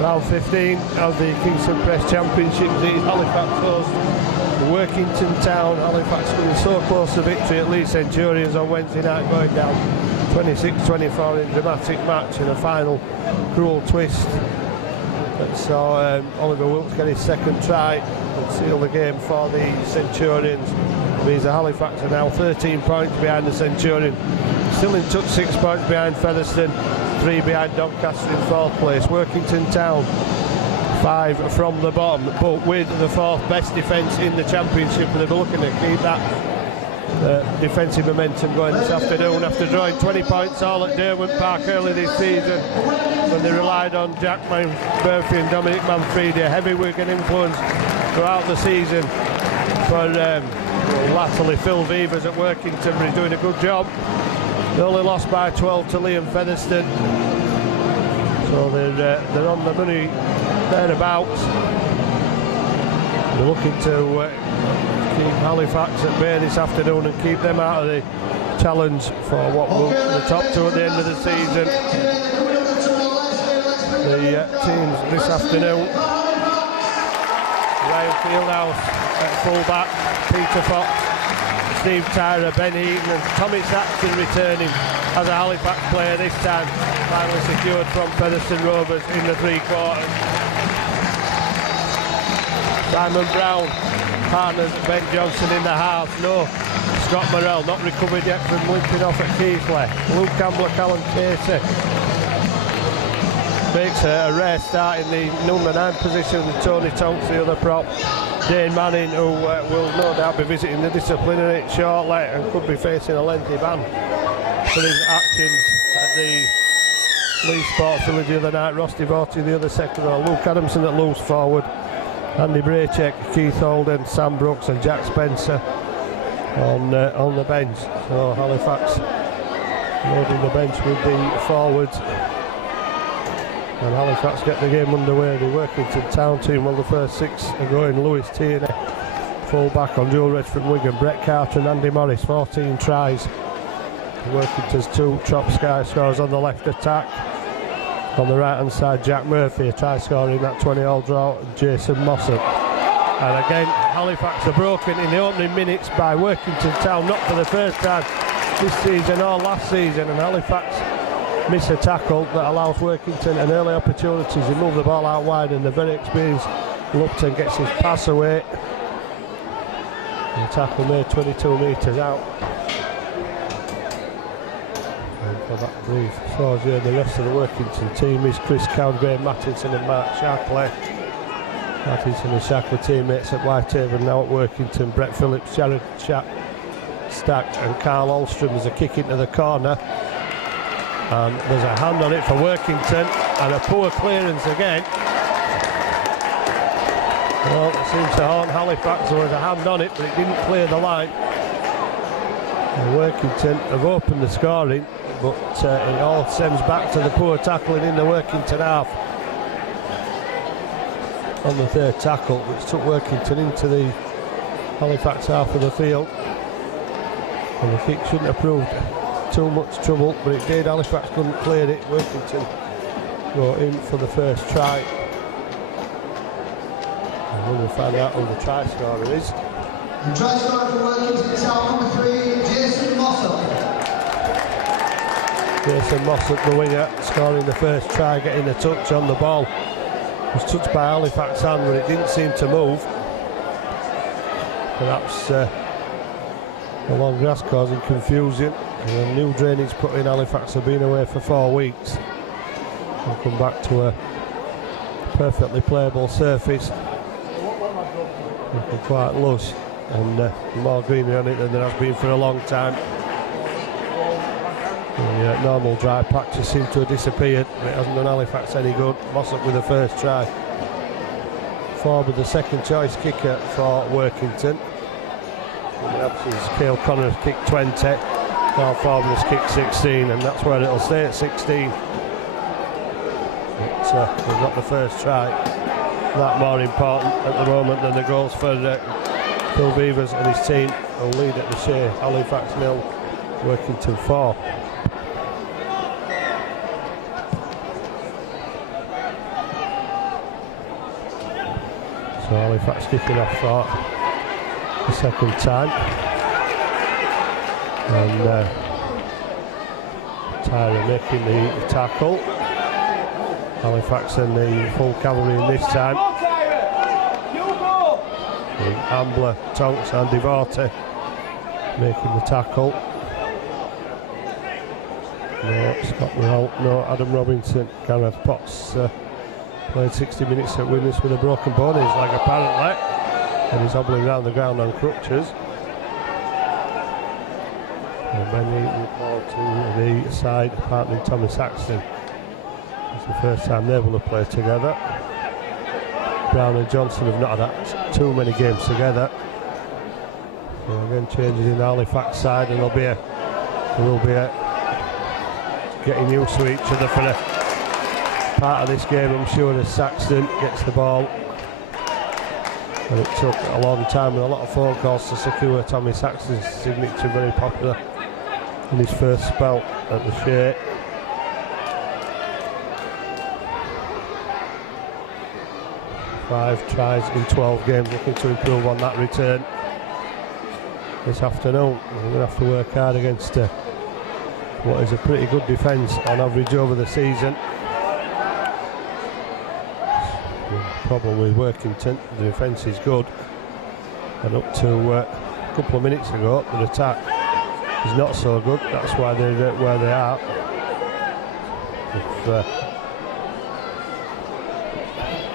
Round 15 of the Kingston Press Championship sees Halifax host Workington Town. Halifax getting so close to victory at Leeds Centurions on Wednesday night, going down 26-24 in a dramatic match and a final cruel twist that saw Oliver Wilkes get his second try and seal the game for the Centurions. It means the Halifax are now 13 points behind the Centurions, still in touch, 6 points behind Featherstone, 3 behind Doncaster in 4th place. Workington Town 5 from the bottom, but with the 4th best defence in the championship, and they'll be looking to keep that defensive momentum going this afternoon after drawing 20 points all at Derwent Park early this season when they relied on Jack Murphy and Dominic Manfredi, a heavy Wigan influence throughout the season. But latterly Phil Vevers at Workington, but he's doing a good job. They only lost by 12 to Liam Featherstone, so they're on the money thereabouts. They're looking to keep Halifax at bay this afternoon and keep them out of the challenge for what will be the top 2 at the end of the season. The teams this afternoon: Ryan Fieldhouse at full-back, Peter Fox, Steve Tyrer, Ben Eaton and Tommy Saxton returning as a Halifax player this time, finally secured from Featherstone Rovers in the 3 quarters. Simon Brown partners Ben Johnson in the half. No Scott Morrell, not recovered yet from limping off at Keighley. Luke Campbell, Callum Casey makes a rare start in the number 9 position with Tony Tonks, the other prop. Dane Manning, who will no doubt be visiting the disciplinary shortly and could be facing a lengthy ban for his actions at the Leeds Sports Village the other night. Ross Devotee, the other second row. Luke Adamson at loose forward. Andy Braycheck, Keith Holden, Sam Brooks and Jack Spencer on the bench. So Halifax loading the bench with the forwards. And Halifax get the game underway. The Workington Town team, well, the first 6 are going. Lewis Tierney, full back on dual red from Wigan. Brett Carter and Andy Morris, 14 tries. Workington's 2 top sky scorers on the left attack. On the right hand side, Jack Murphy, a try scorer in that 20-all draw, Jason Mossop. And again, Halifax are broken in the opening minutes by Workington Town, not for the first time this season or last season, and Halifax miss a tackle that allows Workington an early opportunity. They move the ball out wide and the very experienced Lupton gets his pass away. And the tackle made 22 metres out. And for that brief pause here, the rest of the Workington team is Chris Cowdray, Mattinson and Mark Shackley. Mattinson and Shackley teammates at Whitehaven, now at Workington. Brett Phillips, Jared Stack and Carl Alstrom. There's a kick into the corner. And there's a hand on it for Workington and a poor clearance again. Well, it seems to haunt Halifax. There was a hand on it, but it didn't clear the line. And Workington have opened the scoring, but it all stems back to the poor tackling in the Workington half. On the 3rd tackle, which took Workington into the Halifax half of the field. And the kick shouldn't have proved too much trouble, but it did. Halifax couldn't clear it. Workington go in for the first try. And we'll find out who the try scorer is. The try scorer for Workington Town, number 3, Jason Mossop. Jason Mossop, the winger, scoring the first try, getting a touch on the ball. It was touched by Halifax hand, but it didn't seem to move. Perhaps the long grass causing confusion. And a new drainage put in. Halifax have been away for 4 weeks. We'll come back to a perfectly playable surface. Looking quite lush and more greenery on it than there has been for a long time. The normal dry patches seem to have disappeared, but it hasn't done Halifax any good. Mossop with the first try. Forward, the second choice kicker for Workington. In the absence, Cale Connors kicked 20. Now forward has kicked 16, and that's where it'll stay at 16. But we've got the first try. That more important at the moment than the goals for Phil Vevers and his team, who lead at the Shea. Halifax 0, Workington 4. So Halifax kicking off for the second time. And Tyra making the tackle. Halifax and the full cavalry in this time. Ambler, Tonks and Devorty making the tackle. No Scott Holt, no Adam Robinson. Gareth Potts played 60 minutes at Widnes with a broken bone in his leg apparently, and he's hobbling around the ground on crutches. And Benny report to the side, partnering Tommy Saxton. It's the first time they will have played together. Brown and Johnson have not had too many games together. So again, changes in the Halifax side, and there will be a getting used to each other for a part of this game, I'm sure, as Saxton gets the ball. And it took a long time and a lot of phone calls to secure Tommy Saxton's signature, very popular in his first spell at the Shea. Five tries in 12 games, looking to improve on that return this afternoon. We're going to have to work hard against what is a pretty good defence on average over the season. The problem with Workington, the defence is good, and up to a couple of minutes ago the attack is not so good. That's why they're where they are.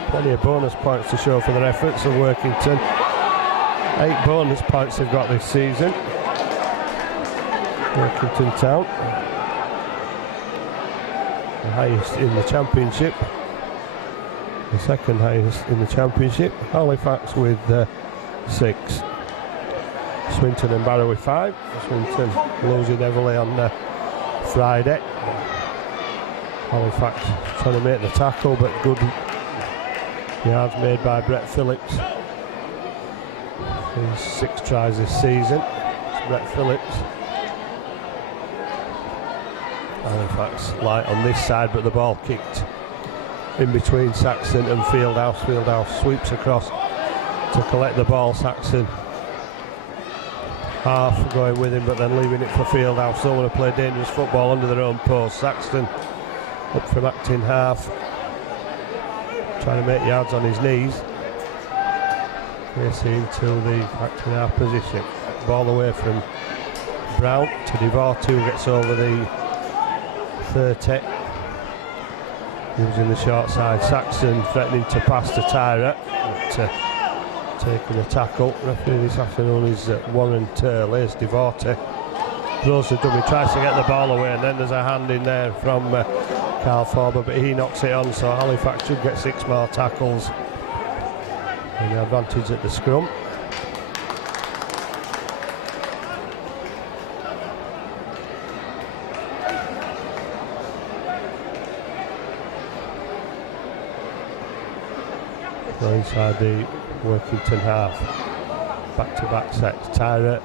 Plenty of bonus points to show for their efforts of Workington. 8 bonus points they've got this season. Workington Town, the highest in the championship, the second highest in the championship. Halifax with 6. Swinton and Barrow with 5. Swinton losing heavily on Friday. Halifax trying to make the tackle, but good yards made by Brett Phillips. He's 6 tries this season. It's Brett Phillips. Halifax light on this side, but the ball kicked in between Saxton and Fieldhouse. Fieldhouse sweeps across to collect the ball. Saxton half going with him, but then leaving it for Fieldhouse. Don't want to play dangerous football under their own post. Saxton up from acting half, trying to make yards on his knees. Facing into the acting half position. Ball away from Brown to Devorty, who gets over the 30, using the short side. Saxton threatening to pass to Tyra, but taking a tackle. Referee this afternoon is Warren Turley. As Devorty throws the dummy, tries to get the ball away, and then there's a hand in there from Carl Forber, but he knocks it on, so Halifax should get 6 more tackles and the advantage at the scrum. Inside the Workington half, back-to-back sets. Tyra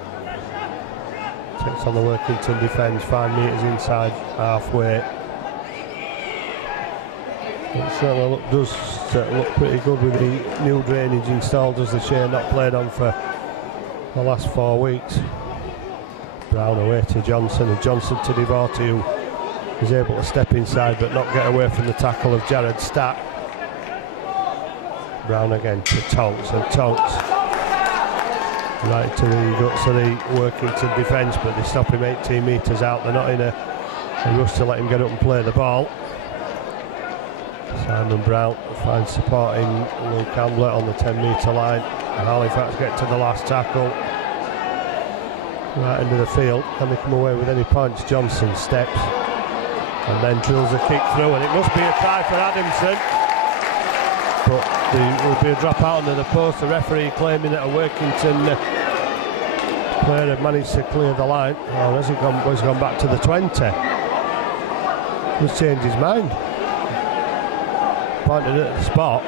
takes on the Workington defence, 5 metres inside halfway. It certainly does look pretty good with the new drainage installed, as the Shea not played on for the last 4 weeks. Brown away to Johnson, and Johnson to Devorty, who is able to step inside but not get away from the tackle of Jared Stack. Brown again to Tonks, and Tonks right to the guts of the Workington defence, but they stop him 18 metres out. They're not in a rush to let him get up and play the ball. Simon Brown finds support in Luke Ambler on the 10-metre line, and Halifax get to the last tackle right into the field. Can they come away with any points? Johnson steps and then drills a kick through, and it must be a try for Adamson, but there will be a drop out under the post. The referee claiming that a Workington player had managed to clear the line. Oh, has he gone back to the 20? He's changed his mind. Pointed at the spot.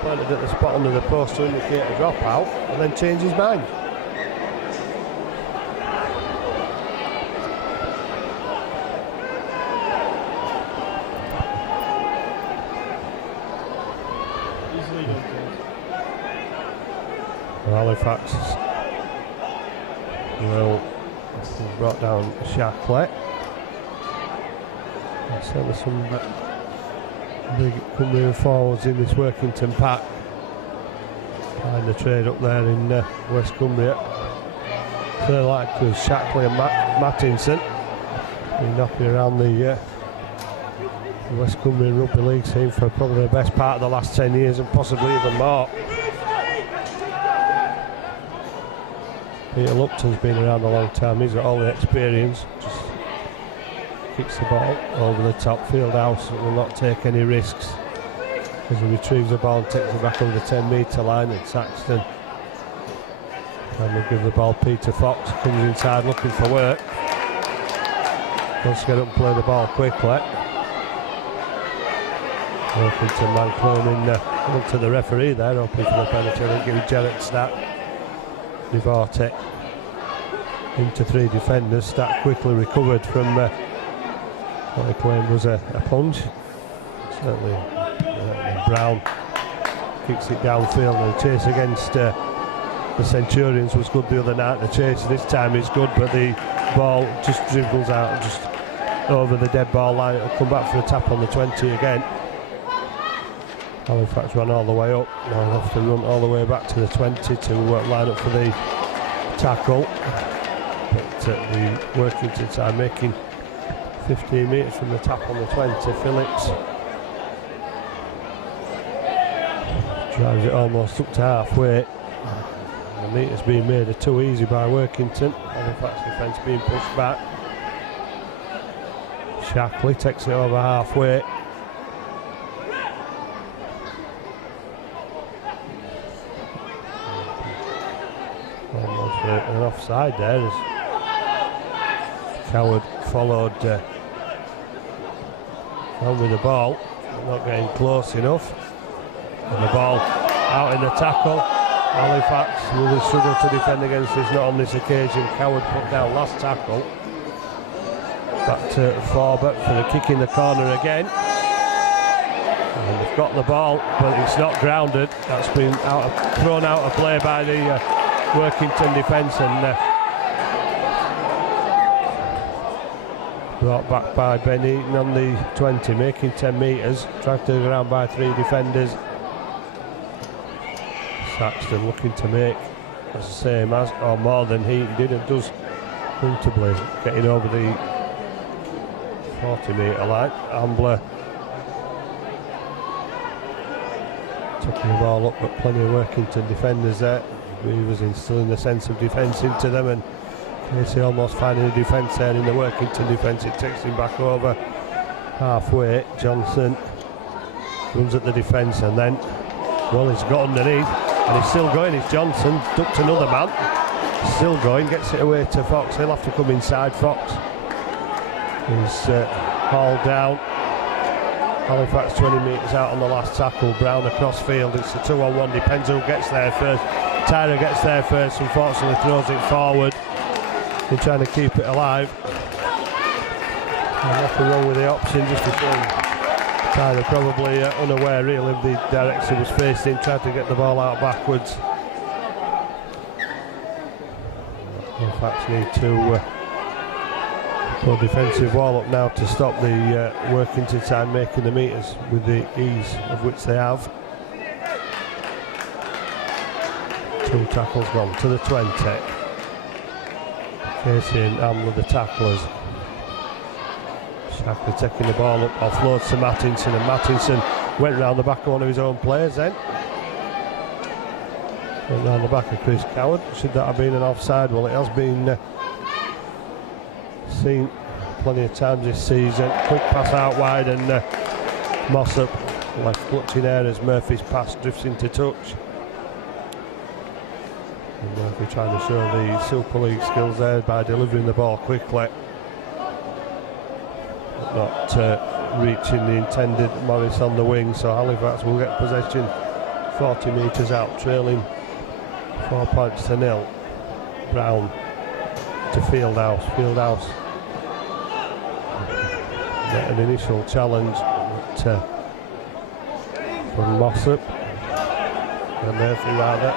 Pointed at the spot under the post to indicate a drop out, and then changed his mind. Halifax will brought down Shackley. Certainly some big coming forwards in this Workington pack. Find the trade up there in West Cumbria. So like to Shackley and Mattinson. Been knocking around the West Cumbrian Rugby League scene for probably the best part of the last 10 years and possibly even more. Peter Lupton's been around a long time, he's got all the experience. Just kicks the ball over the top. Fieldhouse will not take any risks as he retrieves the ball and takes it back over the 10-metre line. And Saxton will give the ball. Peter Fox comes inside looking for work. Wants to get up and play the ball quickly. Workington man claiming to the referee there, hoping for the penalty. I think it was Jarrett Stack. Devorte into 3 defenders. Stack quickly recovered from what he claimed was a plunge. Certainly Brown kicks it downfield, and the chase against the Centurions was good the other night. The chase this time is good, but the ball just dribbles out just over the dead ball line. It'll come back for a tap on the 20 again. Halifax run all the way up. Now they'll have to run all the way back to the 20 to line up for the tackle. But the Workington side making 15 metres from the tap on the 20. Phillips drives it almost up to halfway. The metres being made too easy by Workington. Halifax defence being pushed back. Shackley takes it over halfway. Almost an offside there as Coward followed on with the ball, not getting close enough, and the ball out in the tackle. Halifax will struggle to defend against this, not on this occasion. Coward put down last tackle. Back to Forbert for the kick in the corner again. And they've got the ball, but it's not grounded. That's been thrown out of play by the Workington defence, and brought back by Ben Eaton on the 20, making 10 metres, dragged to the ground by 3 defenders. Saxton looking to make the same as or more than Heaton did, and does comfortably, getting over the 40-metre line. Ambler taking the ball up, but plenty of Workington defenders there. He was instilling a sense of defence into them, and Casey almost finding a defence there in the Workington defence. It takes him back over halfway. Johnson runs at the defence, and then, well, he's got underneath, and he's still going. It's Johnson, ducked another man, still going, gets it away to Fox. He'll have to come inside. Fox is hauled down. Halifax 20 metres out on the last tackle. Brown across field. It's a 2-on-1, depends who gets there first. Tyler gets there first, unfortunately throws it forward. They're trying to keep it alive. And nothing wrong with the option, just because Tyler probably unaware really of the direction he was facing, tried to get the ball out backwards. Halifax need to put a defensive wall up now to stop the Workington side making the metres with the ease of which they have. 2 tackles gone to the 20. Casey and Ambler the tacklers. Shackley taking the ball up, offloads to Mattinson, and Mattinson went round the back of one of his own players then. Went round the back of Chris Coward. Should that have been an offside? Well, it has been seen plenty of times this season. Quick pass out wide, and Mossop left clutching air as Murphy's pass drifts into touch. And Murphy trying to show the Super League skills there by delivering the ball quickly, but not reaching the intended Morris on the wing. So Halifax will get possession 40 metres out, trailing 4 points to 0. Brown to Fieldhouse. Fieldhouse get an initial challenge from Mossop, and Murphy rather.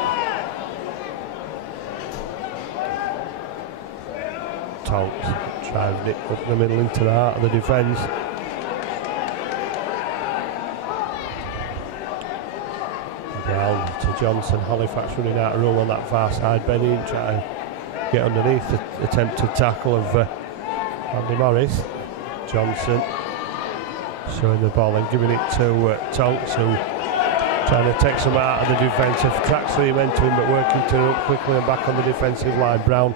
Tonks driving it up the middle into the heart of the defence. Brown to Johnson. Halifax running out of room on that far side. Benny trying to get underneath the attempted tackle of Andy Morris. Johnson showing the ball and giving it to Tonks, who trying to take some out of the defence. Tracks 3 men to him, but Workington up quickly and back on the defensive line. Brown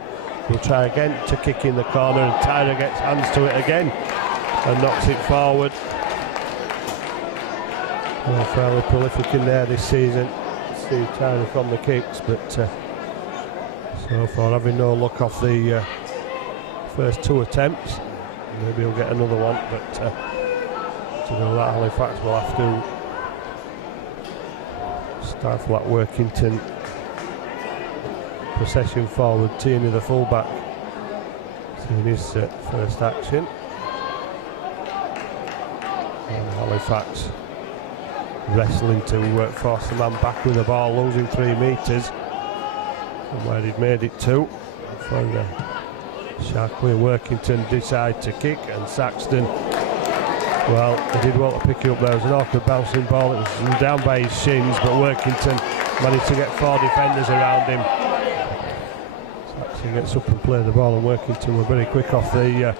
will try again to kick in the corner, and Tyler gets hands to it again and knocks it forward. Well, fairly prolific in there this season, Steve Tyler from the kicks, but so far having no luck off the first 2 attempts. Maybe he'll get another one, but to do that, Halifax will have to stifle that Workington possession forward. Tierney, the fullback, seeing his first action. And Halifax wrestling to force the man back with the ball, losing 3 metres from where he'd made it to. For Sharkley and Workington decide to kick, and Saxton, well, he did well to pick it up. There was an awkward bouncing ball. It was down by his shins, but Workington managed to get 4 defenders around him. Saxton gets up and plays the ball, and Workington were very quick off the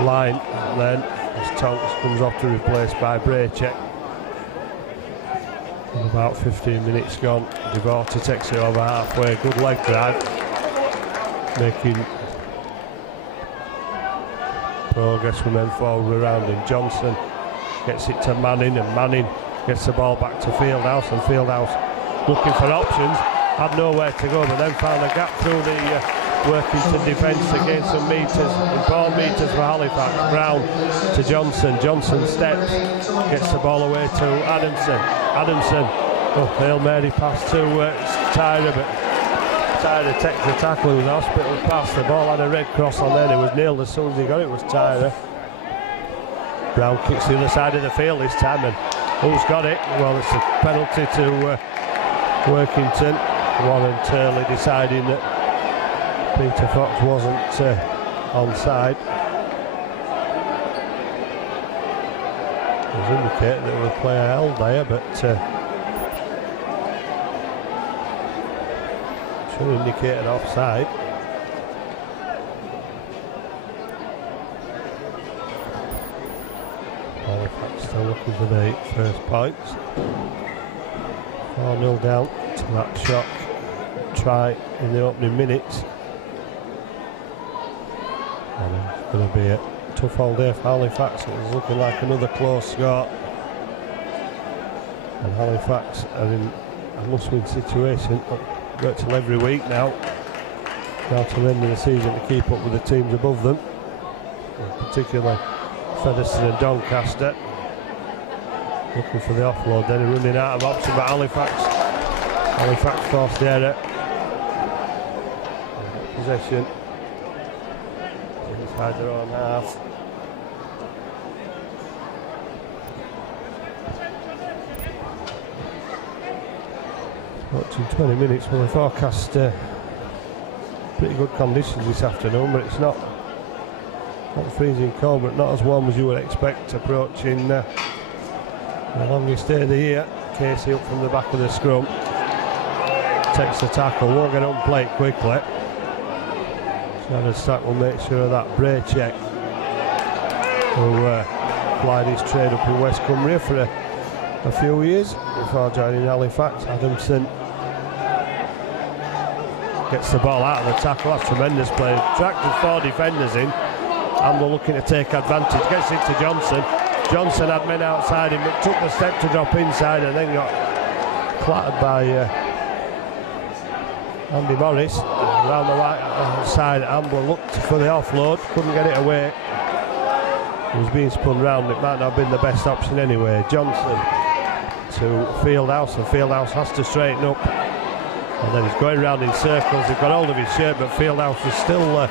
line. And then as Tonks comes off to be replaced by Braycheck. And about 15 minutes gone, Devorta takes it over halfway. Good leg drive, making progress from men forward around him. Johnson gets it to Manning, and Manning gets the ball back to Fieldhouse, and Fieldhouse looking for options, had nowhere to go, but then found a gap through the Workington defence to gain some metres, important metres for Halifax. Brown to Johnson. Johnson steps, gets the ball away to Adamson. Hail Mary pass to Tyler, but Tyler takes the tackle. It was a hospital pass. The ball had a red cross on there. It was nailed as soon as he got it. Was Tyler. Brown kicks the other side of the field this time, and who's got it? Well, it's a penalty to Workington. Warren Turley deciding that Peter Fox wasn't onside. It was indicated that the player held there, but should indicate an offside. Halifax still looking for the first points. 4-0 down to that shock try in the opening minutes. And it's going to be a tough all day for Halifax. It was looking like another close score. And Halifax are in a must-win situation virtually every week now to the end of the season to keep up with the teams above them, in particular Featherstone and Doncaster. Looking for the offload, then running out of option, but Halifax forced the error. Possession inside their own half. Watching 20 minutes, well, the forecast pretty good conditions this afternoon, but it's not freezing cold, but not as warm as you would expect approaching the longest day of the year. Casey up from the back of the scrum, takes the tackle, won't get up and play it quickly. Shannon Stack will make sure of that. Braycheck, who applied his trade up in West Cumbria for a few years before joining Halifax. Adamson gets the ball out of the tackle. That's tremendous play. Attracted 4 defenders in, and we're looking to take advantage. Gets it to Johnson. Johnson had men outside him, but took the step to drop inside, and then got clattered by Andy Morris around the right side. Ambler looked for the offload, couldn't get it away. It was being spun round. It might not have been the best option anyway. Johnson to Fieldhouse, and Fieldhouse has to straighten up, and then he's going round in circles. He got hold of his shirt, but Fieldhouse was still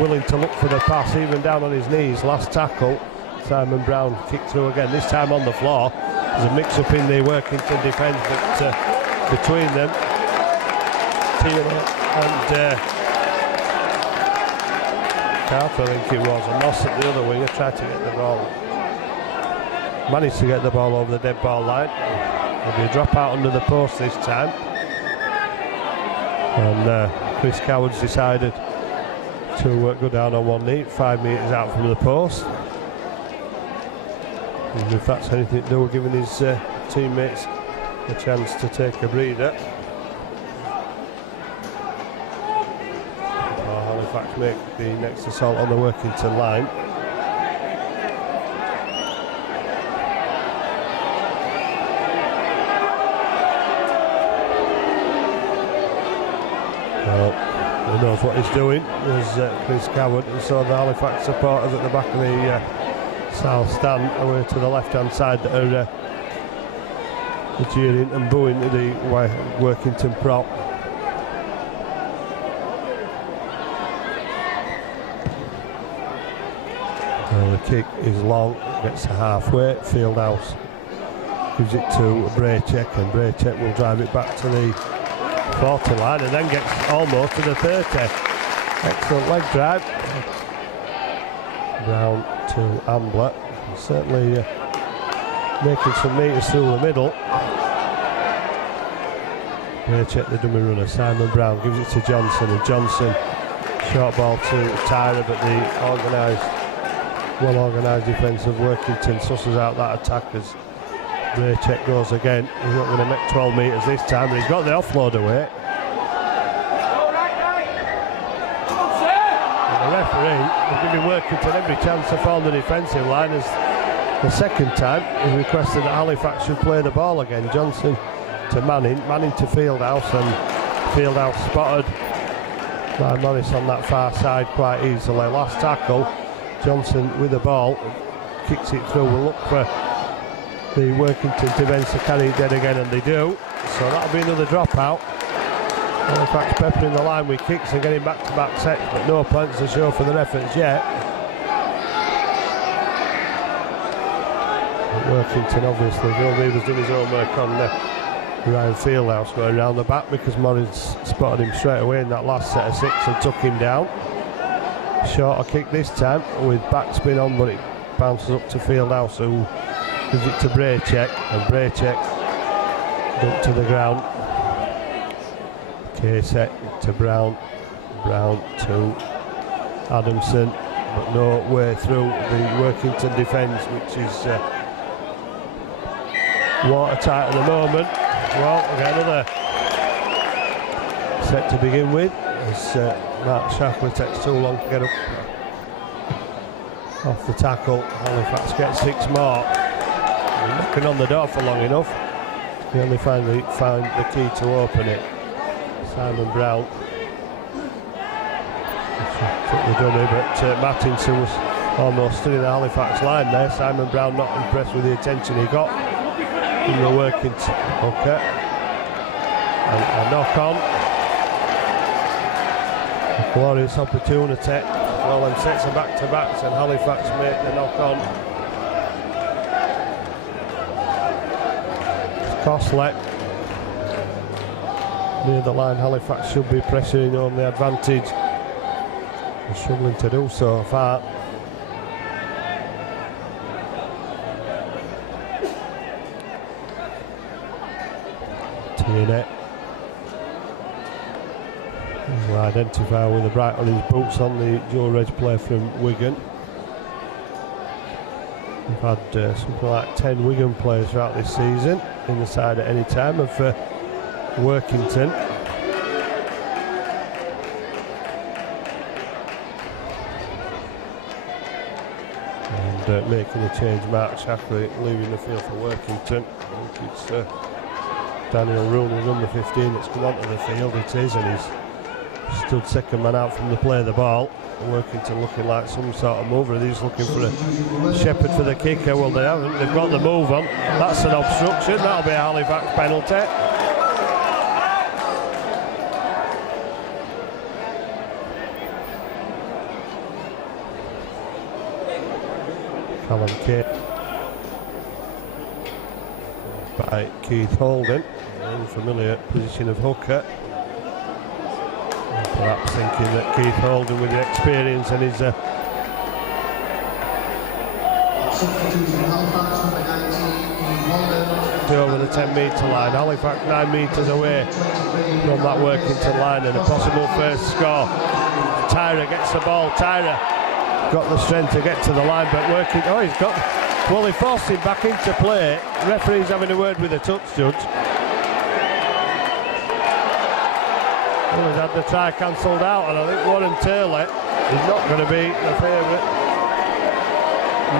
willing to look for the pass, even down on his knees. Last tackle, Simon Brown kicked through again, this time on the floor. There's a mix-up in the Workington defence, but between them, Tierney and MacArthur, I think it was, and Moss at the other winger tried to get the ball. Managed to get the ball over the dead ball line. There'll be a drop out under the post this time. And Chris Coward's decided to go down on one knee, 5 metres out from the post. And if that's anything to do, giving his teammates a chance to take a breather. Halifax make the next assault on the Workington line. He knows what he's doing, as Chris Coward, and so the Halifax supporters at the back of the south stand away to the left hand side that are cheering and booing the Workington prop. The kick is long, gets to halfway. Fieldhouse gives it to Braycheck, and Braycheck will drive it back to the 40 line and then gets almost to the 30. Excellent leg drive. Brown to Ambler, certainly making some metres through the middle. Braycheck, the dummy runner. Simon Brown gives it to Johnson, and Johnson short ball to Tyra, but the well-organised defence of Workington susses out that attack as Braycheck goes again. He's not going to make 12 metres this time, but he's got the offload away. And the referee is giving Workington every chance to form the defensive line, as the second time he requested that Halifax should play the ball again. Johnson to Manning, Manning to Fieldhouse, and Fieldhouse spotted by Morris on that far side quite easily. Last tackle, Johnson with the ball, kicks it through, will look for the Workington defence to carry it dead again, and they do. So that'll be another dropout. Halifax peppering the line with kicks and getting back-to-back sets, but no points to show for their efforts yet. Workington, obviously, Bill Beaver's done his own work on Ryan Fieldhouse going around the back, because Morris spotted him straight away in that last set of 6 and took him down. Shorter kick this time with backspin on, but it bounces up to Fieldhouse, who gives it to Braycheck, and Braycheck dumped to the ground. K-set to Brown, Brown to Adamson, but no way through the Workington defence, which is watertight at the moment. Well, we get another set to begin with, as Mark Shackley takes too long to get up off the tackle. Halifax gets 6 more. Knocking on the door for long enough. He only finally found the key to open it. Simon Brown took the dummy, but Mattinson was almost stood in the Halifax line there. Simon Brown not impressed with the attention he got in the Workington hooker. And a knock on. A glorious opportunity. Well, them sets are back to backs, and Halifax make the knock on. Costley near the line. Halifax should be pressuring on the advantage. They're struggling to do so far. Tierney will identify with the bright on his boots on the dual reg player from Wigan. We've had something like 10 Wigan players throughout this season in the side at any time of Workington. And making a change, Mark Shackley leaving the field for Workington. I think it's Daniel Rooney, number 15, that's come onto the field. It is, and he's stood second man out from the play of the ball. Workington looking like some sort of mover. He's looking for a Shepherd for the kicker. Well, they haven't. They've got the move on. That's an obstruction. That'll be a Halifax penalty. Callum Kate by Keith Holden, an unfamiliar position of hooker. Perhaps thinking that Keith Holden, with the experience and his over the 10 metre line. Halifax 9 metres away from that Workington line, and a possible first score. Tyra gets the ball. Tyra got the strength to get to the line, but he forced him back into play. Referee's having a word with the touch judge. Well, he's had the try cancelled out, and I think Warren Taylor is not going to be the favourite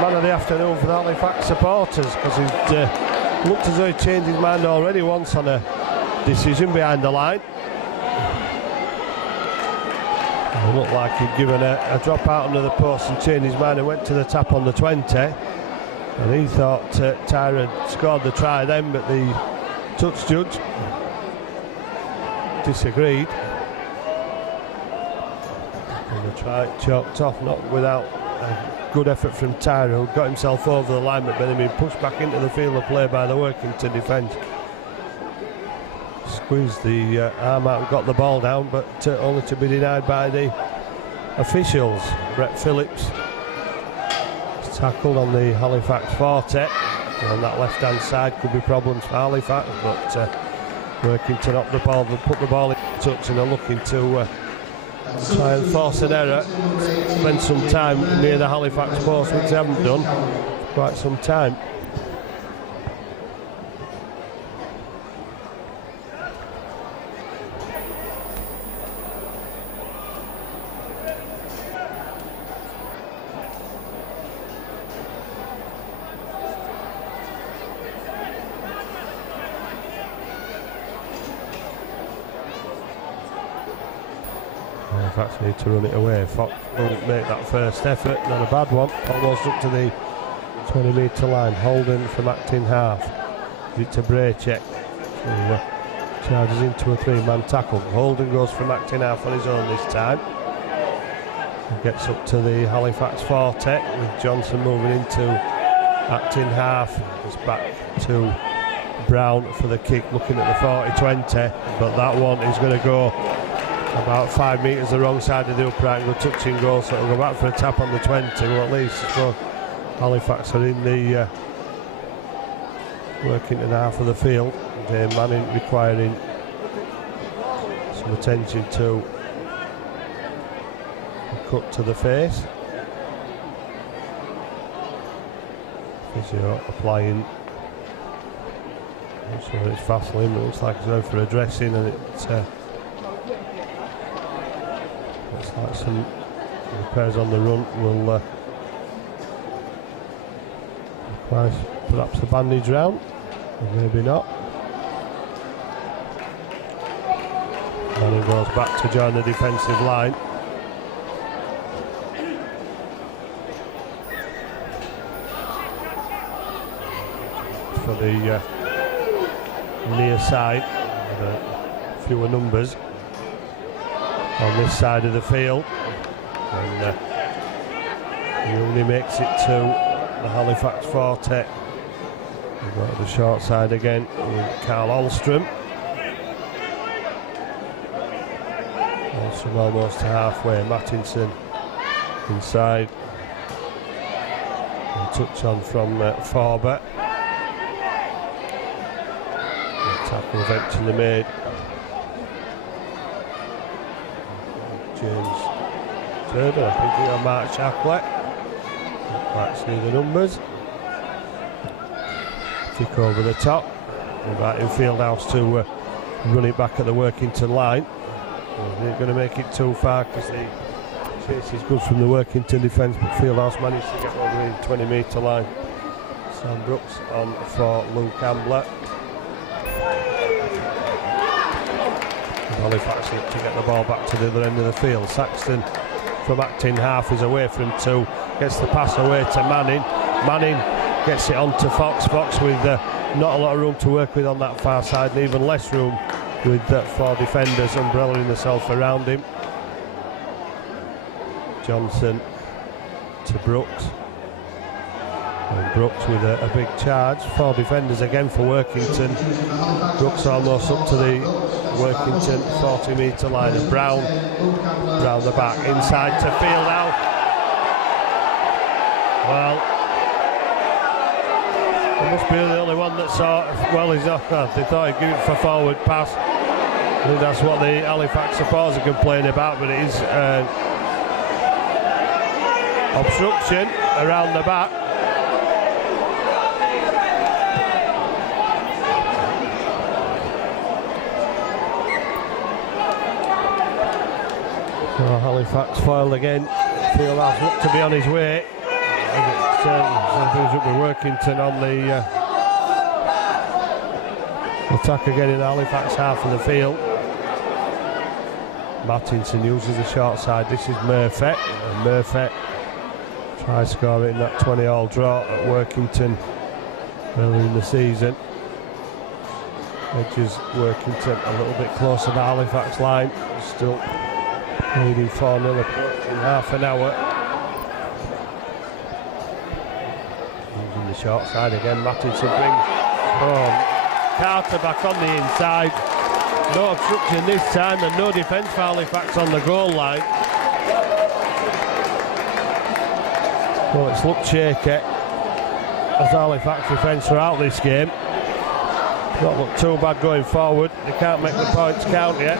man of the afternoon for the Halifax supporters, because he's looked as though he changed his mind already once on a decision behind the line. It looked like he'd given a drop out under the post and changed his mind and went to the tap on the 20, and he thought Tyra had scored the try then, but the touch judge disagreed, and the try chalked off, not without a good effort from Tyra, who got himself over the line, but then being pushed back into the field of play by the Workington defence. Squeezed the arm out and got the ball down, but only to be denied by the officials. Brett Phillips is tackled on the Halifax 40, and on that left hand side could be problems for Halifax, but Workington up the ball, they put the ball in touch and are looking to try and force an error, spend some time near the Halifax post, which they haven't done for quite some time. Halifax need to run it away. Fox will make that first effort, not a bad one, almost up to the 20 metre line. Holden from acting half, gives it to Braycheck, who charges into a 3-man tackle. Holden goes from acting half on his own this time, and gets up to the Halifax 40, with Johnson moving into acting half. It's back to Brown for the kick, looking at the 40-20, but that one is going to go about 5 metres the wrong side of the upright and go touching goal, so it'll go back for a tap on the 20, or at least so Halifax are in the Workington half of the field. Dane Manning requiring some attention to a cut to the face. Physio applying, I'm sure it's Vaseline, but it looks like it's going for a dressing, and it's looks like some repairs on the run will require perhaps a bandage round, or maybe not. And he goes back to join the defensive line. For the near side, with fewer numbers on this side of the field, and he only makes it to the Halifax 40. We've got the short side again with Carl Alstrom. Alstrom almost halfway. Mattinson inside. And touch on from Forber. The tackle eventually made. James Turner, I think he got Mark Shacklett. Not quite see the numbers. Kick over the top. Inviting Fieldhouse to run it back at the Workington line. They're going to make it too far because the chase is good from the Workington defence, but Fieldhouse managed to get over the 20 metre line. Sam Brooks on for Luke Ambler. Halifax look to get the ball back to the other end of the field. Saxton from acting half is away from two, gets the pass away to Manning. Manning gets it on to Fox. Fox with not a lot of room to work with on that far side, and even less room with 4 defenders umbrellaing themselves around him. Johnson to Brooks. And Brooks with a big charge. 4 defenders again for Workington. Brooks almost up to the Workington 40-metre line. And Brown round the back, inside to field out. Well, he must be the only one that saw it. Well, he's not. They thought he'd give it for forward pass. I think that's what the Halifax supporters are complaining about, but it is obstruction around the back. So Halifax foiled again. Fieldhouse looked to be on his way. And it brings up with Workington on the attack again in the Halifax half of the field. Martinson uses the short side. This is Murphy. And Murphy tries scoring that 20-all draw at Workington early in the season. Edges Workington a little bit closer to the Halifax line. Still leading 4-0 approaching half an hour. Using the short side again. Martinson brings Carter back on the inside. No obstruction this time and no defence for Halifax on the goal line. Well, it's looked shaky as Halifax defence throughout this game. Not looked too bad going forward. They can't make the points count yet.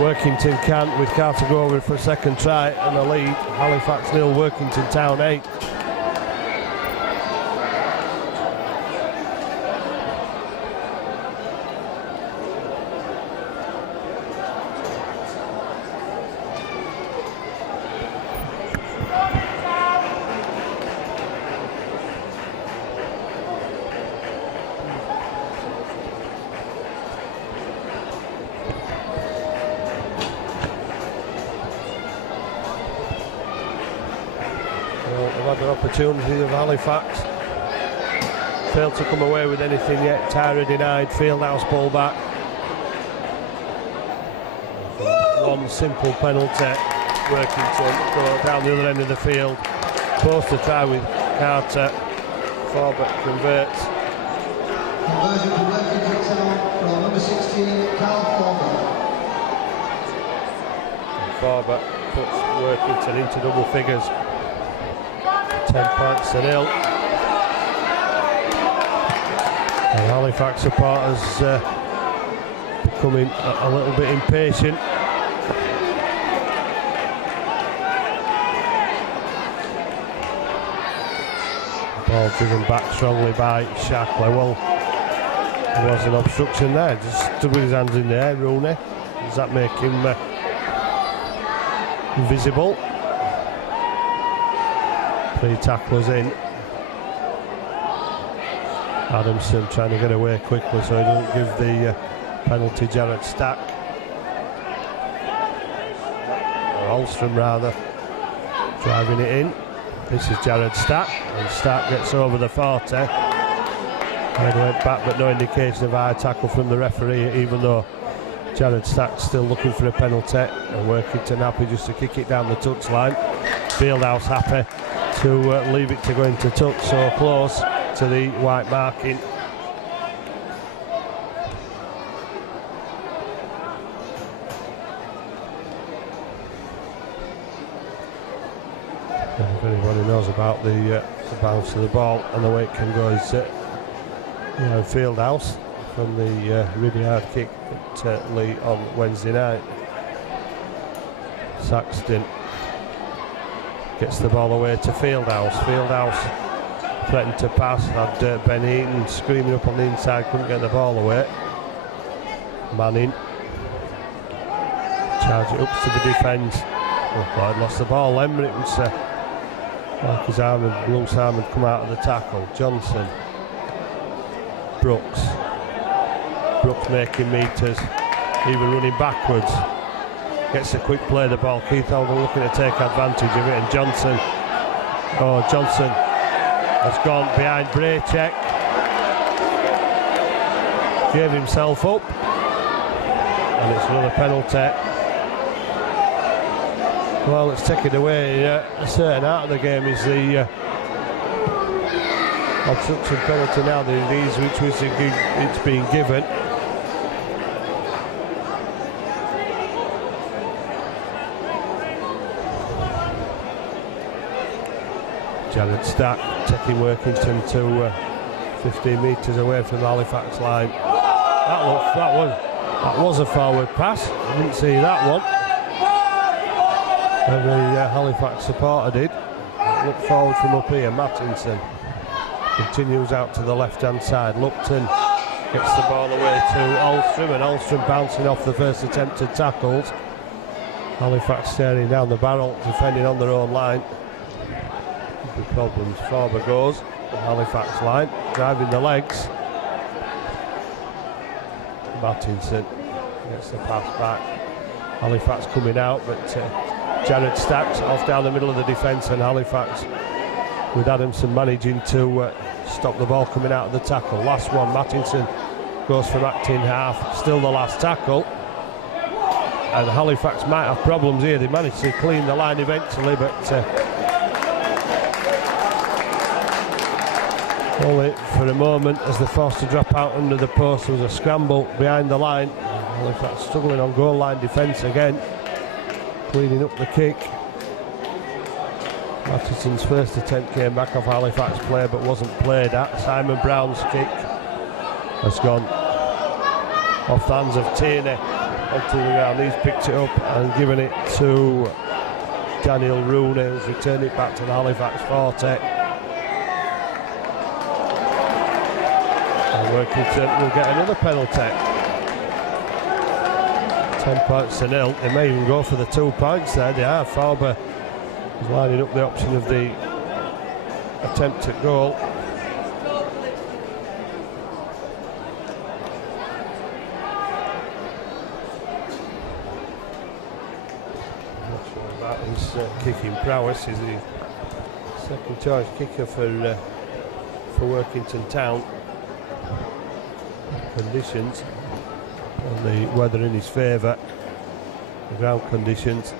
Workington can with Carter go over for a second try and the lead. Halifax 0, Workington Town 8. Another opportunity of Halifax. Failed to come away with anything yet. Tyra denied. Fieldhouse ball back. One simple penalty. Workington go down the other end of the field. Close to try with Carter. Forbert converts. Conversion to Workington Town from number 16, Carl Forbert. Forbert puts Workington into double figures. 10 points to 0. And Halifax supporters becoming a little bit impatient. Ball driven back strongly by Shackley. Well, there was an obstruction there. Just stood with his hands in the air, Rooney. Does that make him invisible? 3 tacklers in. Adamson trying to get away quickly so he doesn't give the penalty. Jared Stack, or Holstrom rather, driving it in. This is Jared Stack, and Stack gets over the 40. Head went back, but no indication of a high tackle from the referee, even though Jared Stack's still looking for a penalty. And Workington happy just to kick it down the touchline. Fieldhouse happy to leave it to go into touch, so close to the white marking. If anybody knows about the bounce of the ball and the way it can go, is Fieldhouse from the really hard kick at Lee on Wednesday night. Saxton gets the ball away to Fieldhouse. Fieldhouse threatened to pass, had Ben Eaton screaming up on the inside, couldn't get the ball away. Manning charge it up to the defence. I'd lost the ball then, but it was like his arm had, loose arm had come out of the tackle. Johnson, Brooks making metres, even running backwards. Gets a quick play of the ball. Keith Holden looking to take advantage of it, and Johnson has gone behind Braycheck, gave himself up, and it's another penalty. Well, it's taken away a certain out of the game is the obstruction penalty now, these which was it's being given. Jared Stack taking Workington to 15 metres away from the Halifax line. That was a forward pass. I didn't see that one. The Halifax supporter did. Look forward from up here. Mattinson continues out to the left-hand side. Lupton gets the ball away to Alstrom, and Alstrom bouncing off the first attempted tackles. Halifax staring down the barrel, defending on their own line. Could be problems. Faber goes, the Halifax line, driving the legs. Mattinson gets the pass back. Halifax coming out, but Jared Stacks off down the middle of the defence, and Halifax with Adamson managing to stop the ball coming out of the tackle. Last one, Mattinson goes from acting half, still the last tackle. And Halifax might have problems here. They managed to clean the line eventually, but only for a moment as they're forced to drop out under the post. There was a scramble behind the line. Halifax struggling on goal line defence again, cleaning up the kick. Mattison's first attempt came back off Halifax play but wasn't played at. Simon Brown's kick has gone off the hands of Tierney onto the ground. He's picked it up and given it to Daniel Rooney, who's returned it back to the Halifax 40. And Workington will get another penalty. 10 points to 0. They may even go for the 2 points there. They are. Faber is lining up the option of the attempt at goal. Not sure about his kicking prowess. Is the second choice kicker for Workington Town. Conditions and the weather in his favour, the ground conditions.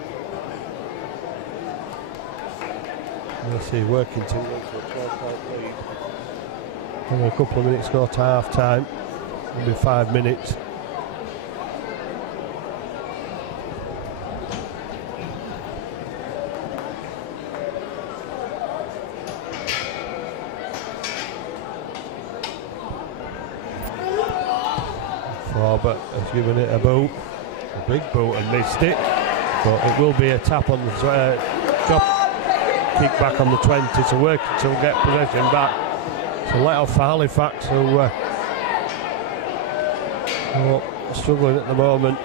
Let's see, Workington went for a 12-point lead. Only a couple of minutes go to half time. It'll be 5 minutes. Faber has given it a boot, a big boot, and missed it. But it will be a tap on the drop kick back on the 20, so Workington will get possession back. So let off for Halifax, who are struggling at the moment.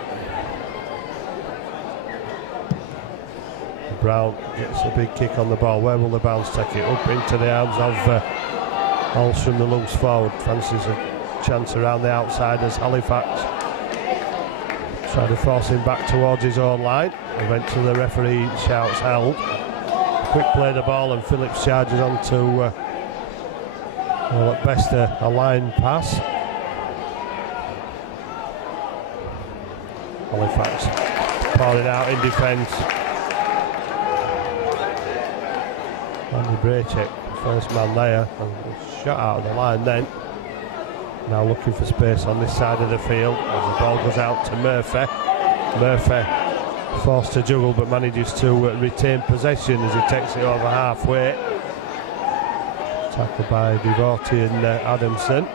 Brown gets a big kick on the ball. Where will the bounce take it? Up into the arms of Alstrom, the loose forward. Fancies a chance around the outside as Halifax try to force him back towards his own line. Eventually the referee shouts held. Quick play the ball, and Phillips charges on to well, at best a line pass. Halifax pouring out in defence. Andy Braycheck, first man there, and shot out of the line then. Now looking for space on this side of the field as the ball goes out to Murphy. Murphy forced to juggle but manages to retain possession as he takes it over halfway. Tackled by Devorty and Adamson.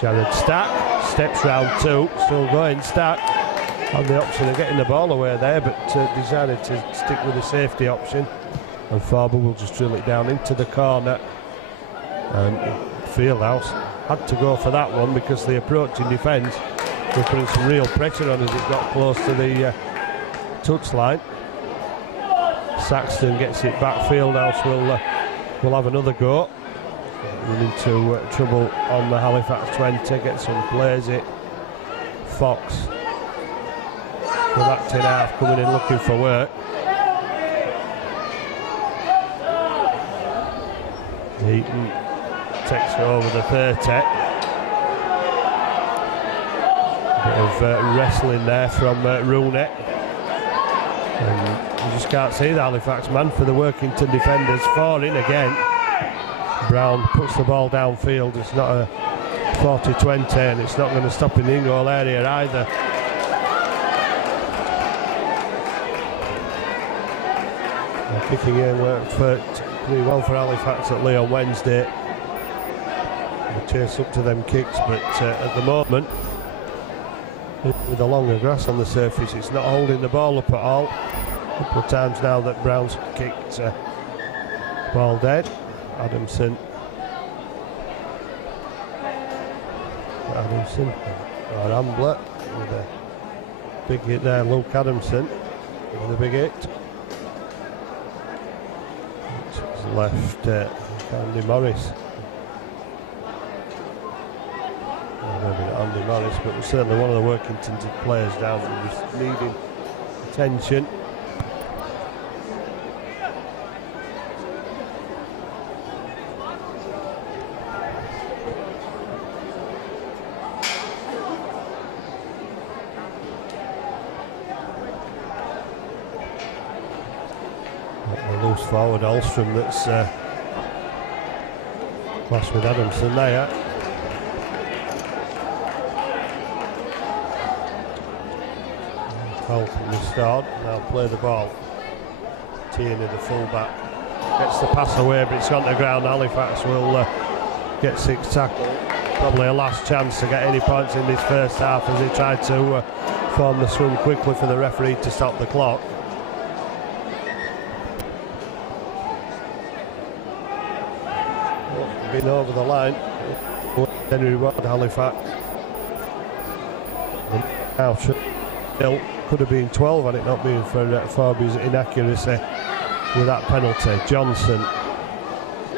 Jared Stack steps round two, still going. Stack had the option of getting the ball away there, but decided to stick with the safety option, and Faber will just drill it down into the corner. And Fieldhouse had to go for that one because the approach in defence was putting some real pressure on as it got close to the touchline. Saxton gets it back. Fieldhouse will have another go. Run into trouble on the Halifax 20. Gets some plays it. Fox from acting half coming in looking for work. Heaton takes it over the 30. Bit of wrestling there from Rooney. And you just can't see the Halifax man for the Workington defenders. 4 in again. Brown puts the ball downfield. It's not a 40-20 and it's not going to stop in the in-goal area either. The kicking game worked pretty well for Halifax at Lee on Wednesday. They chase up to them kicks, but at the moment, with the longer grass on the surface, it's not holding the ball up at all. A couple of times now that Brown's kicked ball dead. Adamson, or Ambler with a big hit there. Luke Adamson with a big hit. It's left Andy Morris. Maybe not Andy Morris, but certainly one of the Workington players down who's needing attention. The loose forward Alstrom that's clashed with Adamson there. Foul from the start. Now play the ball. Tierney, the fullback, gets the pass away, but it's gone to the ground. Halifax will get 6 tackle. Probably a last chance to get any points in this first half as they tried to form the swim quickly for the referee to stop the clock. Been over the line. Henry Ward, Halifax. Now still could have been 12 had it not been for Forby's inaccuracy with that penalty. Johnson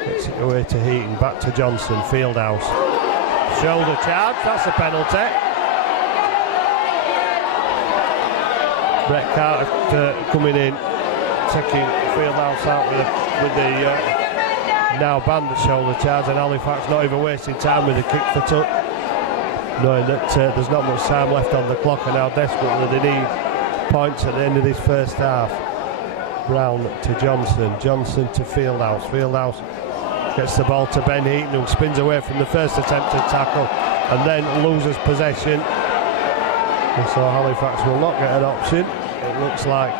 gets it away to Heaton, back to Johnson. Fieldhouse, shoulder charge, that's a penalty. Brett Carter coming in, taking Fieldhouse out with the now banned the shoulder charge, and Halifax not even wasting time with a kick for touch, knowing that there's not much time left on the clock and how desperately they need points at the end of this first half. Brown to Johnson, Johnson to Fieldhouse. Fieldhouse gets the ball to Ben Heaton, who spins away from the first attempted tackle and then loses possession. And so Halifax will not get an option, it looks like,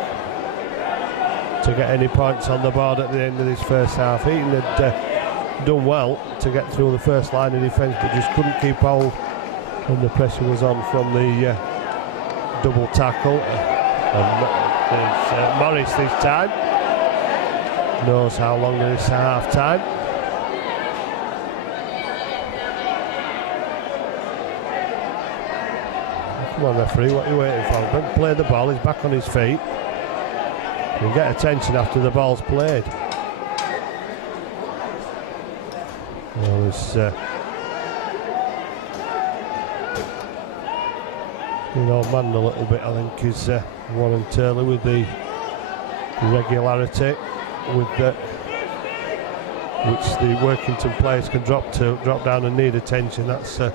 to get any points on the board at the end of this first half. Heaton had done well to get through the first line of defence, but just couldn't keep hold when the pressure was on from the double tackle. And Morris this time knows how long it is to half time. Come on, referee, what are you waiting for? Don't play the ball, he's back on his feet. You get attention after the ball's played. Well, it's been all man a little bit, I think, is Warren Turley with the regularity with which the Workington players can drop down and need attention. That's I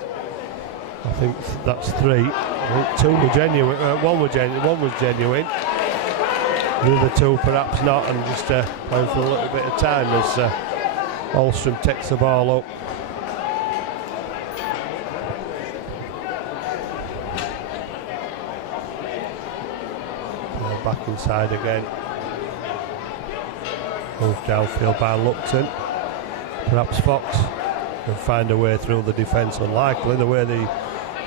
think that's 3. I think 2 were genuine. One was genuine. The other 2 perhaps not, and just playing for a little bit of time as Alstrom takes the ball up. Back inside again. Moved downfield by Lupton. Perhaps Fox can find a way through the defence. Unlikely, the way the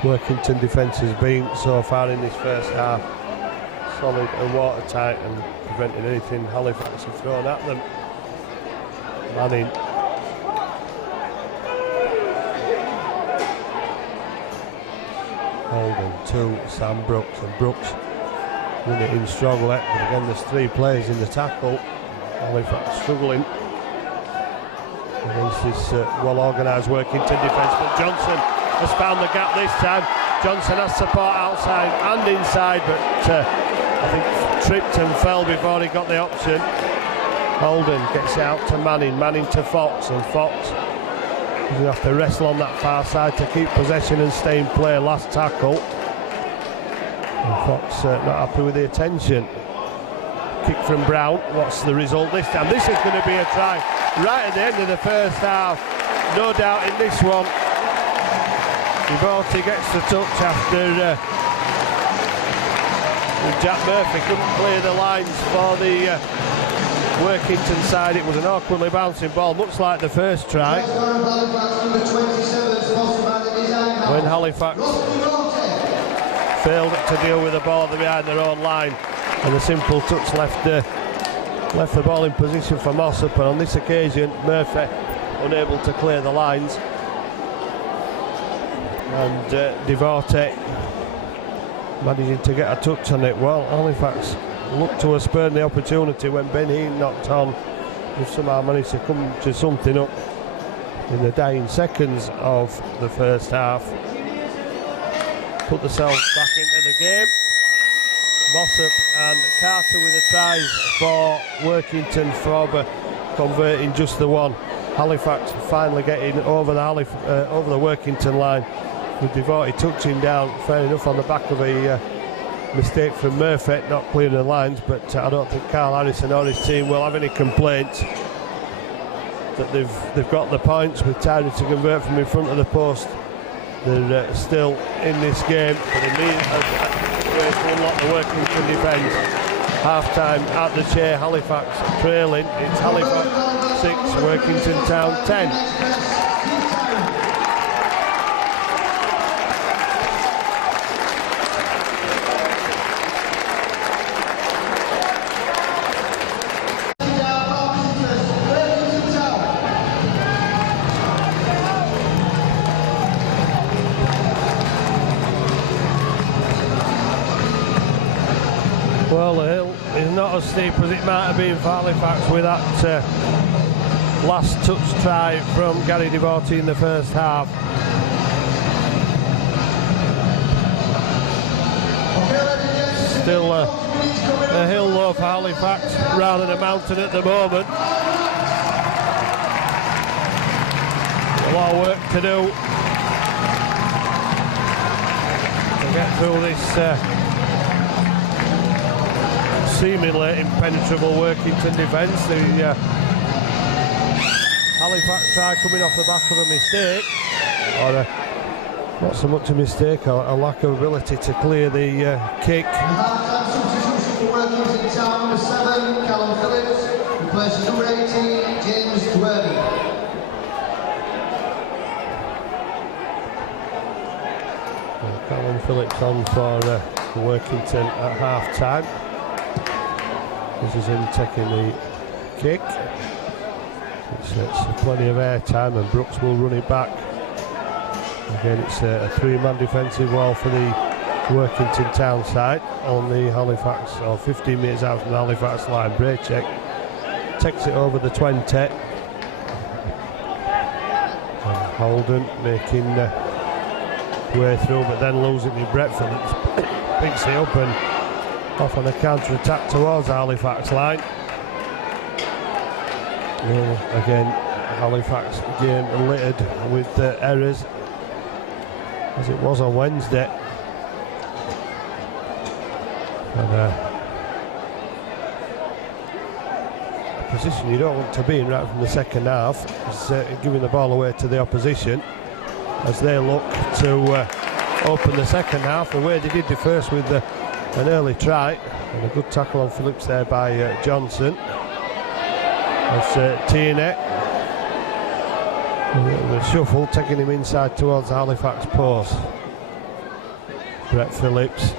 Workington defence has been so far in this first half. Solid and watertight and preventing anything Halifax have thrown at them. Manning. Holden to Sam Brooks, and Brooks win it in struggle, but again there's 3 players in the tackle. Halifax struggling against this well organised Workington defence, but Johnson has found the gap this time. Johnson has support outside and inside, but I think tripped and fell before he got the option. Holden gets it out to Manning to Fox, and Fox is going to have to wrestle on that far side to keep possession and stay in play. Last tackle. And Fox not happy with the attention. kick from Brown. What's the result this time? This is going to be a try right at the end of the first half. No doubt in this one. Devotee gets the touch after Jack Murphy couldn't clear the lines for the Workington side. It was an awkwardly bouncing ball, much like the first try, when Halifax failed to deal with the ball behind their own line, and a simple touch left the ball in position for Mossop. And on this occasion, Murphy unable to clear the lines, and Devotee managing to get a touch on it. Well, Halifax looked to have spurned the opportunity when Ben Heen knocked on. They've somehow managed to come to something up in the dying seconds of the first half. Put themselves back into the game. Mossop and Carter with the tries for Workington for converting just the one. Halifax finally getting over the Workington line, with Devotee touching down, fair enough, on the back of a mistake from Murphy, not clearing the lines. But I don't think Carl Harrison or his team will have any complaints that they've got the points with time to convert from in front of the post. They're still in this game, but they need a way to unlock the Workington defence. Half-time at the chair, Halifax trailing. It's Halifax 6, Workington Town 10. Well, the hill is not as steep as it might have been for Halifax with that last touch try from Gary Devotee in the first half. Still a hill low for Halifax rather than a mountain at the moment. A lot of work to do to get through this seemingly impenetrable Workington defence. The Halifax try coming off the back of a mistake, or not so much a mistake, a lack of ability to clear the kick. Half-time substitution for Workington Town, number 7, Callum Phillips, replaces number 18, James Dwerby. Callum Phillips on for Workington at half-time. This is him taking the kick. It's plenty of air time, and Brooks will run it back. Again, it's a three-man defensive wall for the Workington Town side on the Halifax, or 15 metres out from the Halifax line. Braycheck takes it over the 20. And Holden making way through, but then losing to Bretford. Picks it up and off on a counter-attack towards the Halifax line. Well, again, Halifax game littered with errors, as it was on Wednesday. And a position you don't want to be in right from the second half is giving the ball away to the opposition as they look to open the second half the way they did the first with an early try, and a good tackle on Phillips there by Johnson. As Tierney, the shuffle taking him inside towards the Halifax post. Brett Phillips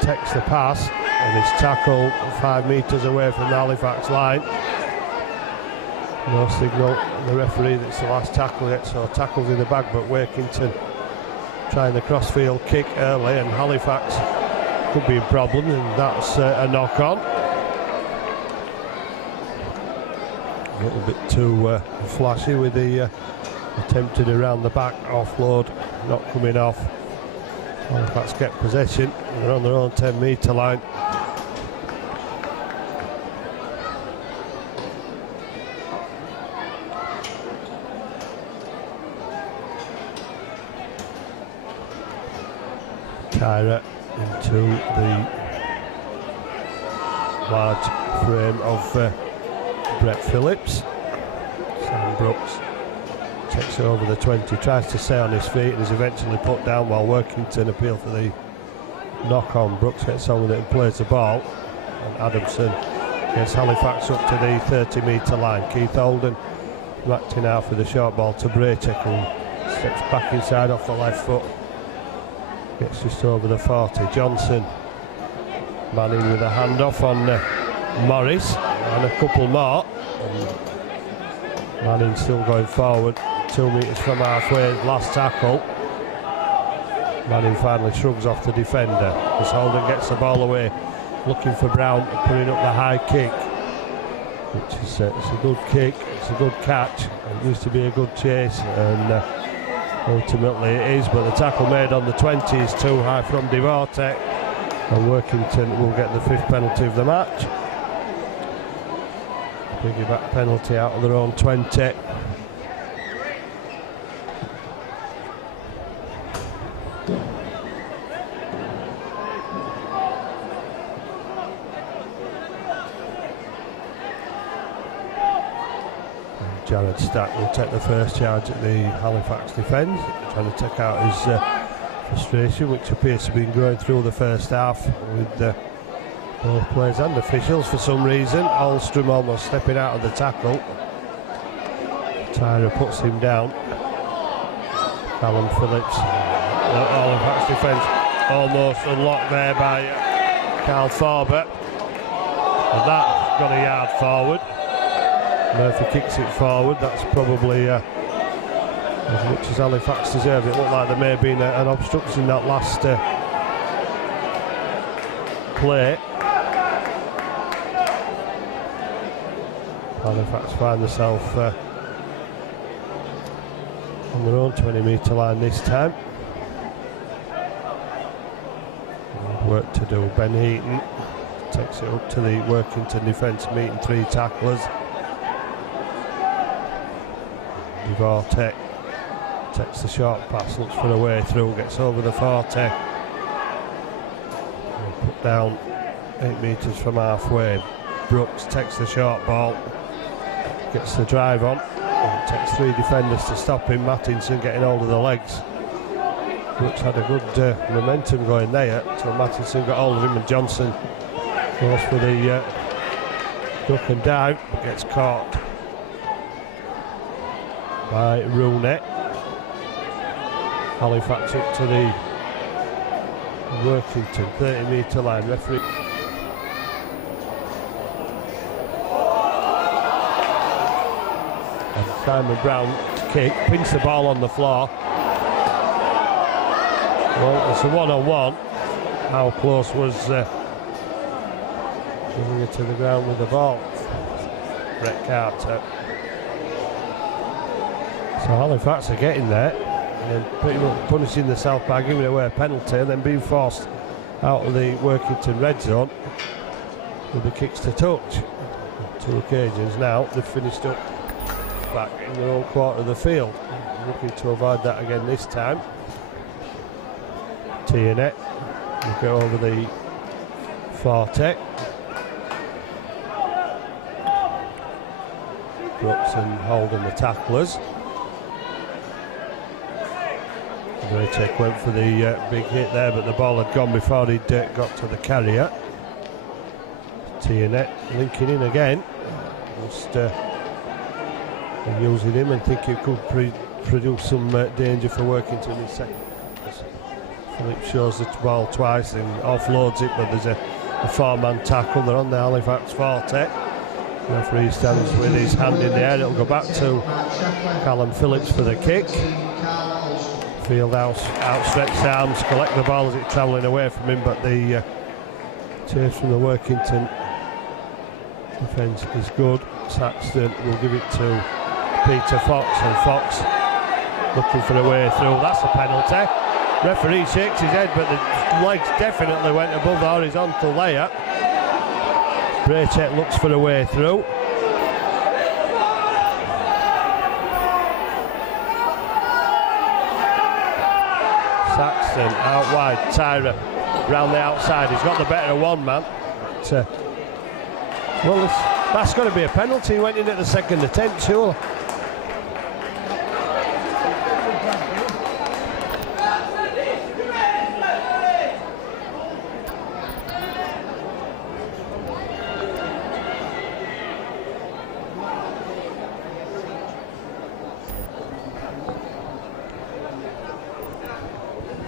takes the pass and is tackled 5 metres away from the Halifax line. No signal, the referee, that's the last tackle yet, so tackles in the bag, but Workington trying the crossfield kick early, and Halifax could be a problem, and that's a knock on. A little bit too flashy with the attempted around the back offload, not coming off. Halifax get possession, they're on their own 10 metre line. Tyra into the large frame of Brett Phillips. Sam Brooks takes it over the 20, tries to stay on his feet and is eventually put down while Workington appeal for the knock on. Brooks gets on with it and plays the ball, and Adamson gets Halifax up to the 30-metre line. Keith Holden acting out for the short ball to Braycheck, who steps back inside off the left foot, gets just over the 40. Johnson manning with a handoff on Morris, and a couple more. Manning still going forward, 2 metres from halfway, last tackle. Manning finally shrugs off the defender as Holden gets the ball away, looking for Brown, putting up the high kick, which is it's a good kick, it's a good catch. It used to be a good chase, and ultimately it is, but the tackle made on the 20 is too high from Devortek, and Workington will get the 5th penalty of the match. Piggyback penalty out of their own 20. Jared Stack will take the first charge at the Halifax defence, trying to take out his frustration, which appears to be growing through the first half with both players and officials for some reason. Alstrom almost stepping out of the tackle. Tyra puts him down. Callum Phillips, the Halifax defence almost unlocked there by Carl Forber, and that got a yard forward. Murphy kicks it forward. That's probably as much as Halifax deserve. It looked like there may have been an obstruction in that last play. Halifax find themselves on their own 20-metre line this time. Work to do. Ben Heaton takes it up to the Workington defence, meeting 3 tacklers. Devortek takes the short pass, looks for a way through, gets over the 40. Put down 8 metres from halfway. Brooks takes the short ball, gets the drive on, and it takes 3 defenders to stop him. Mattinson getting hold of the legs. Brooks had a good momentum going there until Mattinson got hold of him, and Johnson goes for the duck and dive, gets caught by Rooney. Halifax up to the Workington 30-metre line. Referee. And Simon Brown kick, pins the ball on the floor. Well, it's a one-on-one. How close was giving it to the ground with the ball? Brett Carter. So Halifax are getting there and pretty much punishing themselves by giving away a penalty and then being forced out of the Workington red zone with the kicks to touch. On 2 occasions now they've finished up back in their own quarter of the field. Looking to avoid that again this time. Tierney will go over the 40. Brooks and Holden the tacklers. Braycheck went for the big hit there, but the ball had gone before he'd got to the carrier. Tierney linking in again. Just using him and think it could produce some danger for Workington in second. Phillips shows the ball twice and offloads it, but there's a 4-man tackle. They're on the Halifax 40. Referee stands with his hand in the air. It'll go back to Callum Phillips for the kick. Fieldhouse outstretched arms, collect the ball as it's travelling away from him, but the chase from the Workington defence is good. Saxton will give it to Peter Fox, and Fox looking for a way through. That's a penalty. Referee shakes his head, but the legs definitely went above the horizontal layer. Braycheck looks for a way through. Saxton out wide, Tyra round the outside. He's got the better of one man. But, Well, that's got to be a penalty. He went in at the second attempt, sure.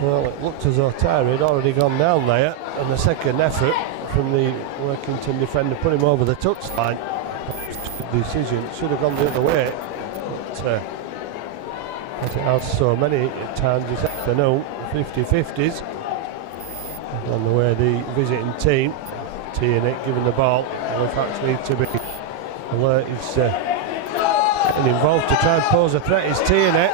Well, it looked as though Tyra had already gone down there, and the second effort from the Workington defender put him over the touchline. Decision should have gone the other way, but as it has so many times this afternoon, 50-50s on the way the visiting team. Tierney giving the ball. Halifax need to be alert. He's getting involved to try and pose a threat. Is Tierney.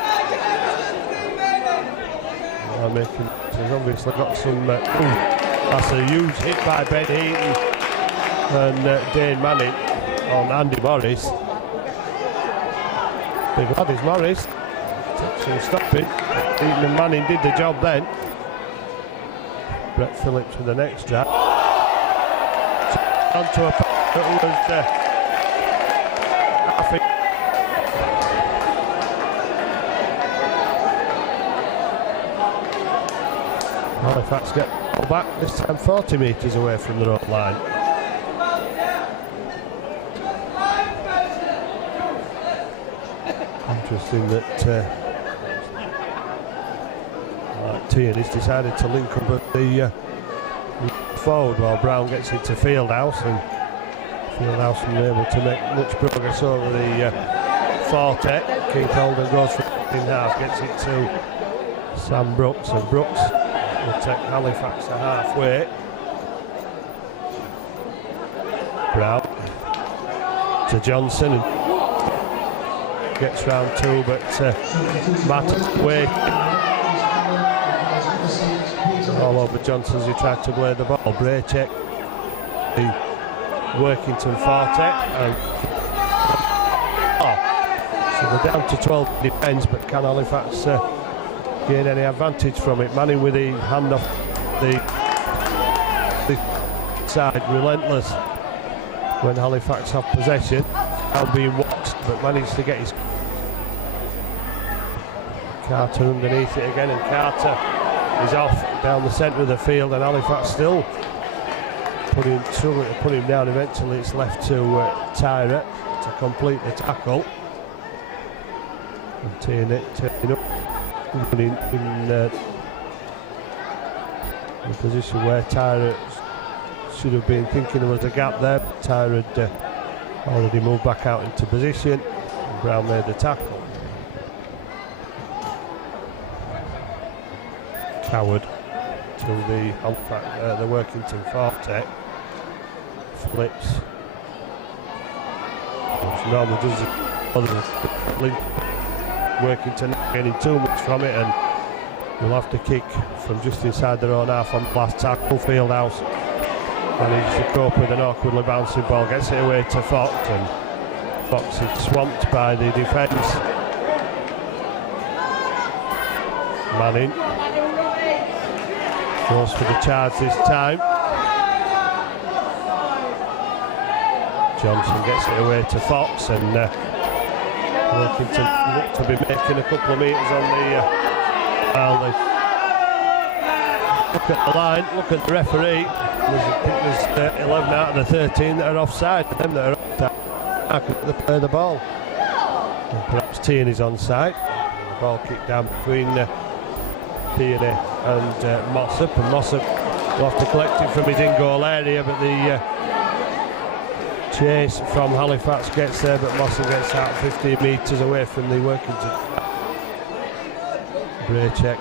He's obviously got some. That's a huge hit by Ben Heaton and Dane Manning on Andy Morris. Big lad is Morris. Some stopping. Heaton and Manning did the job then. Brett Phillips with the next drop. Onto a pass that was I think. Halifax get back, this time 40 metres away from the road line. Interesting that Tierney's decided to link up at the forward while Brown gets into Fieldhouse, and Fieldhouse was able to make much progress over the forte. Keith Holden goes for in half, gets it to Sam Brooks, and Brooks will take Halifax to halfway. Brown to Johnson, and gets round two, but Matt Wade all over Johnson as he tried to play the ball. Braycheck, the Workington forte, and so they're down to 12 defence, but can Halifax gain any advantage from it? Manning with the hand off the side, relentless when Halifax have possession. Now being watched, but managed to get his Carter underneath it again, and Carter is off down the centre of the field, and Halifax still struggling to put him down. Eventually it's left to Tyra to complete the tackle, and Tierney turning up in the position where Tyra should have been thinking there was a gap there, but Tyra had already moved back out into position, and Brown made the tackle. Coward to the Workington forte. Flips. Which normally does Workington not getting too much from it, and will have to kick from just inside their own half on the last tackle. Fieldhouse managed to cope with an awkwardly bouncing ball, gets it away to Fox, and Fox is swamped by the defence. Manning goes for the charge this time. Johnson gets it away to Fox, and Workington look to be making a couple of metres on the look at the line, look at the referee. There's 11 out of the 13 that are offside, them that are offside they play the ball. And perhaps Tierney's onside. The ball kicked down between Tierney and Mossop, and Mossop will have to collect it from his in-goal area, but the chase from Halifax gets there, but Mossop gets out 15 metres away from the Workington. Braycheck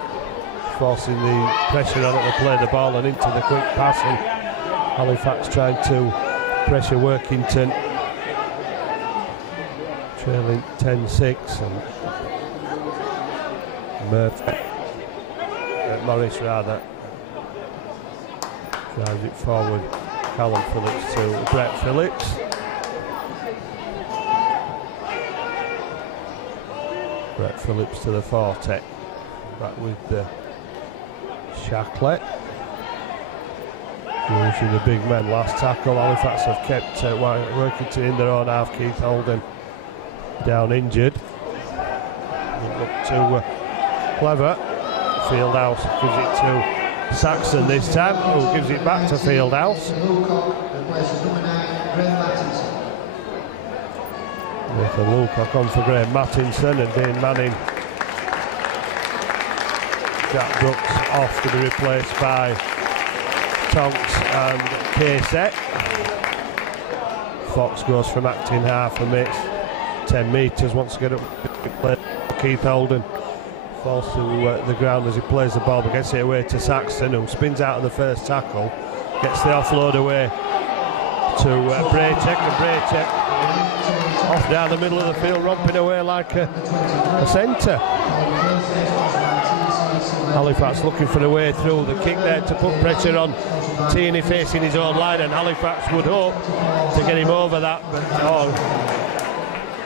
forcing the pressure on it to play the ball and into the quick pass, and Halifax trying to pressure Workington, trailing 10-6, and Morris rather drives it forward. Callum Phillips to Brett Phillips. Brett Phillips to the forte. Back with the Shacklett. Using the big men last tackle. Halifax have kept Workington in their own half. Keith Holden down injured. Look too clever. Fieldhouse gives it to Saxon this time, who gives it back to Fieldhouse. Nathan Lucock on for Graham Mattinson, and Dane Manning. Jack Brooks off to be replaced by Tonks and Casey. Fox goes from acting half and makes 10 metres, wants to get up. Keith Holden falls to the ground as he plays the ball, but gets it away to Saxon, who spins out of the first tackle, gets the offload away to Braycheck, and Braycheck off down the middle of the field, romping away like a centre. Halifax looking for a way through. The kick there to put pressure on Tierney facing his own line, and Halifax would hope to get him over that,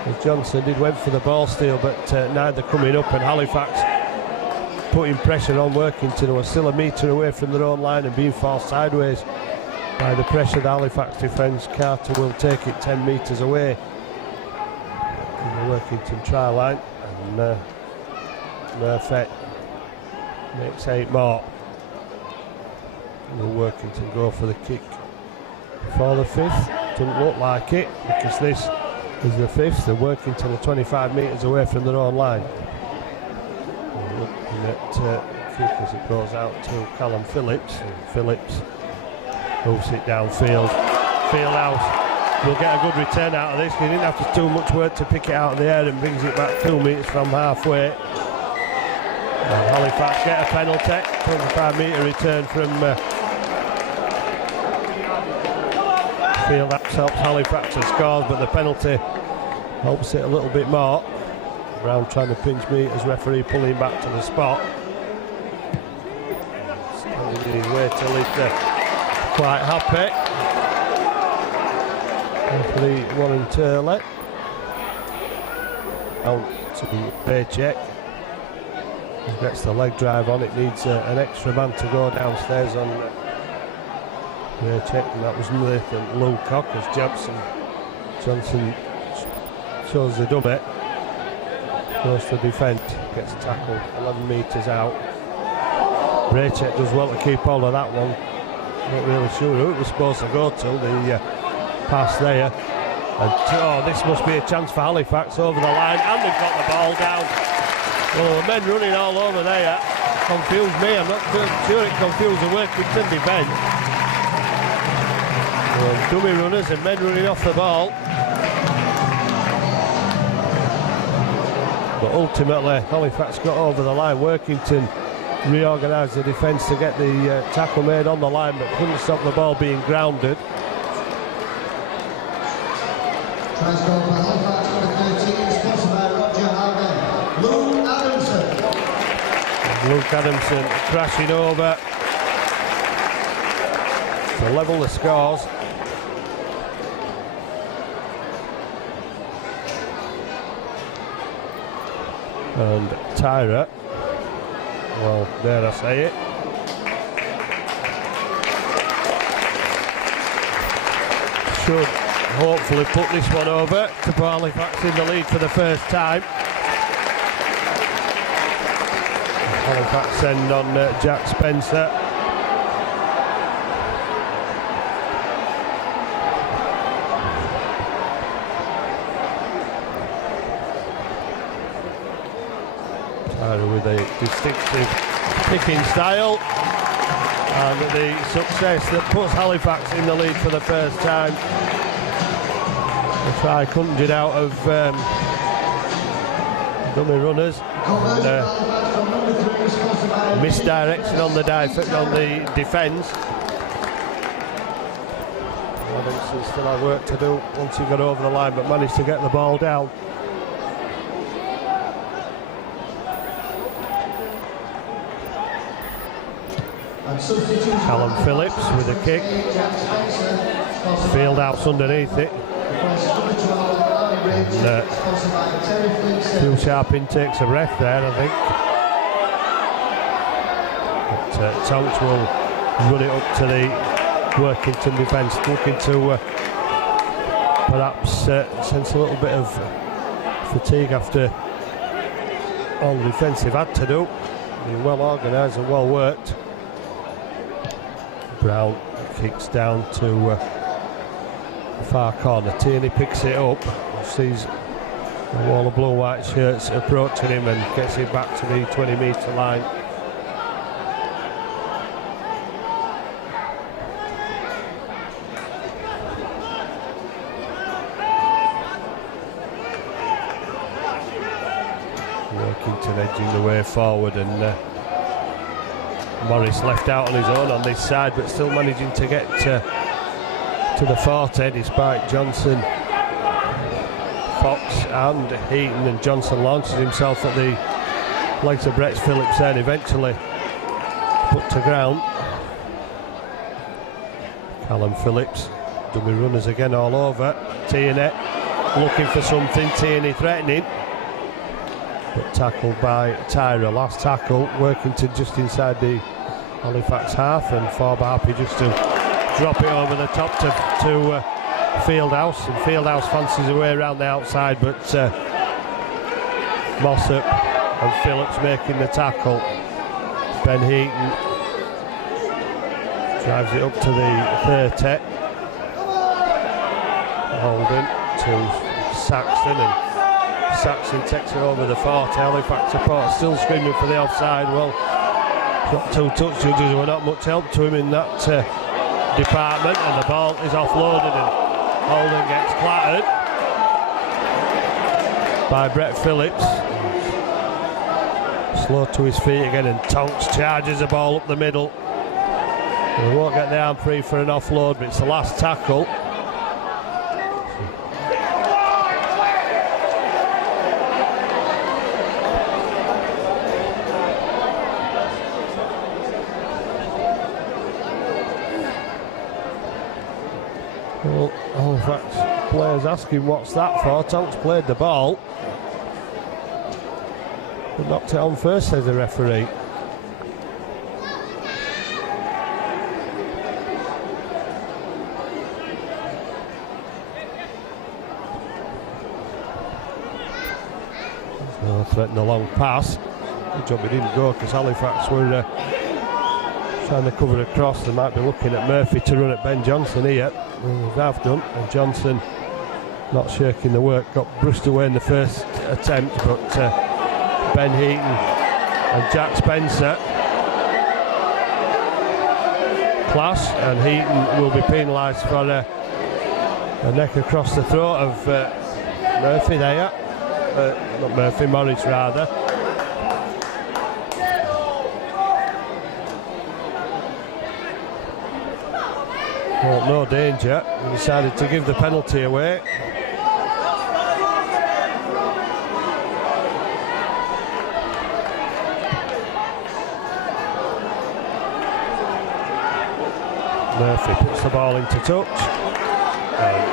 but Johnson went for the ball steal, but neither coming up, and Halifax putting pressure on Workington, who are still a metre away from their own line and being forced sideways by the pressure of the Halifax defence. Carter will take it 10 metres away from the Workington try line, and Murphy makes 8 more. Will Workington go for the kick for the 5th? Doesn't look like it, because this is the 5th. They're Workington are 25 metres away from their own line. And looking at kick as it goes out to Callum Phillips, and Phillips moves it downfield. Fieldhouse will get a good return out of this. He didn't have to do much work to pick it out of the air, and brings it back 2 metres from halfway. And Halifax get a penalty. 25 metre return from Fieldhouse helps Halifax and scores, but the penalty helps it a little bit more. Brown trying to pinch meters, referee pulling back to the spot. Standing in his way till he's quite happy. Referee Warren Turley. Out to Paycheck. He gets the leg drive on. It needs an extra man to go downstairs on Paycheck, and that was Nathan Lucock as Johnson shows the dummy. Goes to defend, gets tackled 11 metres out. Braycheck does well to keep hold of that one. Not really sure who it was supposed to go to, the pass there. And this must be a chance for Halifax over the line, and they've got the ball down. Oh, the men running all over there confused me. I'm not sure it confused the Workington defence. Dummy runners and men running off the ball. But ultimately Halifax got over the line. Workington reorganised the defence to get the tackle made on the line, but couldn't stop the ball being grounded. Tries goal for Halifax number 13, sponsored by Roger Howden. Luke Adamson. Luke Adamson crashing over to level the scores. And Tyra, well, dare I say it, should hopefully put this one over to put Halifax in the lead for the first time. Halifax send on Jack Spencer. With a distinctive kicking style, and the success that puts Halifax in the lead for the first time. The try conjured out of dummy runners, and misdirection on the defence. Robinson still had work to do once he got over the line, but managed to get the ball down. Callum Phillips with a kick. Fieldhouse underneath it. And, Phil Sharpin takes a breath there, I think. But Tonks will run it up to the Workington defence, looking to perhaps sense a little bit of fatigue after all the defence they've had to do. Been well organised and well worked. Brown kicks down to the far corner. Tierney picks it up, sees a wall of blue-white shirts approaching him and gets it back to the 20-metre line. Workington edging the way forward, and Morris left out on his own on this side, but still managing to get to the 40 despite Johnson, Fox and Heaton, and Johnson launches himself at the legs of Brett Phillips and eventually put to ground. Callum Phillips, dummy runners again all over. Tierney looking for something, Tierney threatening, but tackled by Tyra. Last tackle, Workington just inside the Halifax half, and Forber happy just to drop it over the top to Fieldhouse, and Fieldhouse fancies a way around the outside, but Mossop and Phillips making the tackle. Ben Heaton drives it up to the 30. Holden to Saxton, and Saxton takes it over the 40. Halifax support still screaming for the offside. Well, got two touch judges were not much help to him in that department, and the ball is offloaded, and Holden gets clattered by Brett Phillips. Slow to his feet again, and Tonks charges the ball up the middle. He won't get the arm free for an offload, but it's the last tackle. Well, Halifax players asking what's that for. Tonks played the ball, but knocked it on first, says the referee. No threatening a long pass. Good job he didn't go, because Halifax were trying to cover across. They might be looking at Murphy to run at Ben Johnson here. They've done, and Johnson not shirking the work, got brushed away in the first attempt, but Ben Heaton and Jack Spencer clash, and Heaton will be penalised for a neck across the throat of Murphy there. Not Murphy, Morris rather. Well, no danger. He decided to give the penalty away. Murphy puts the ball into touch. And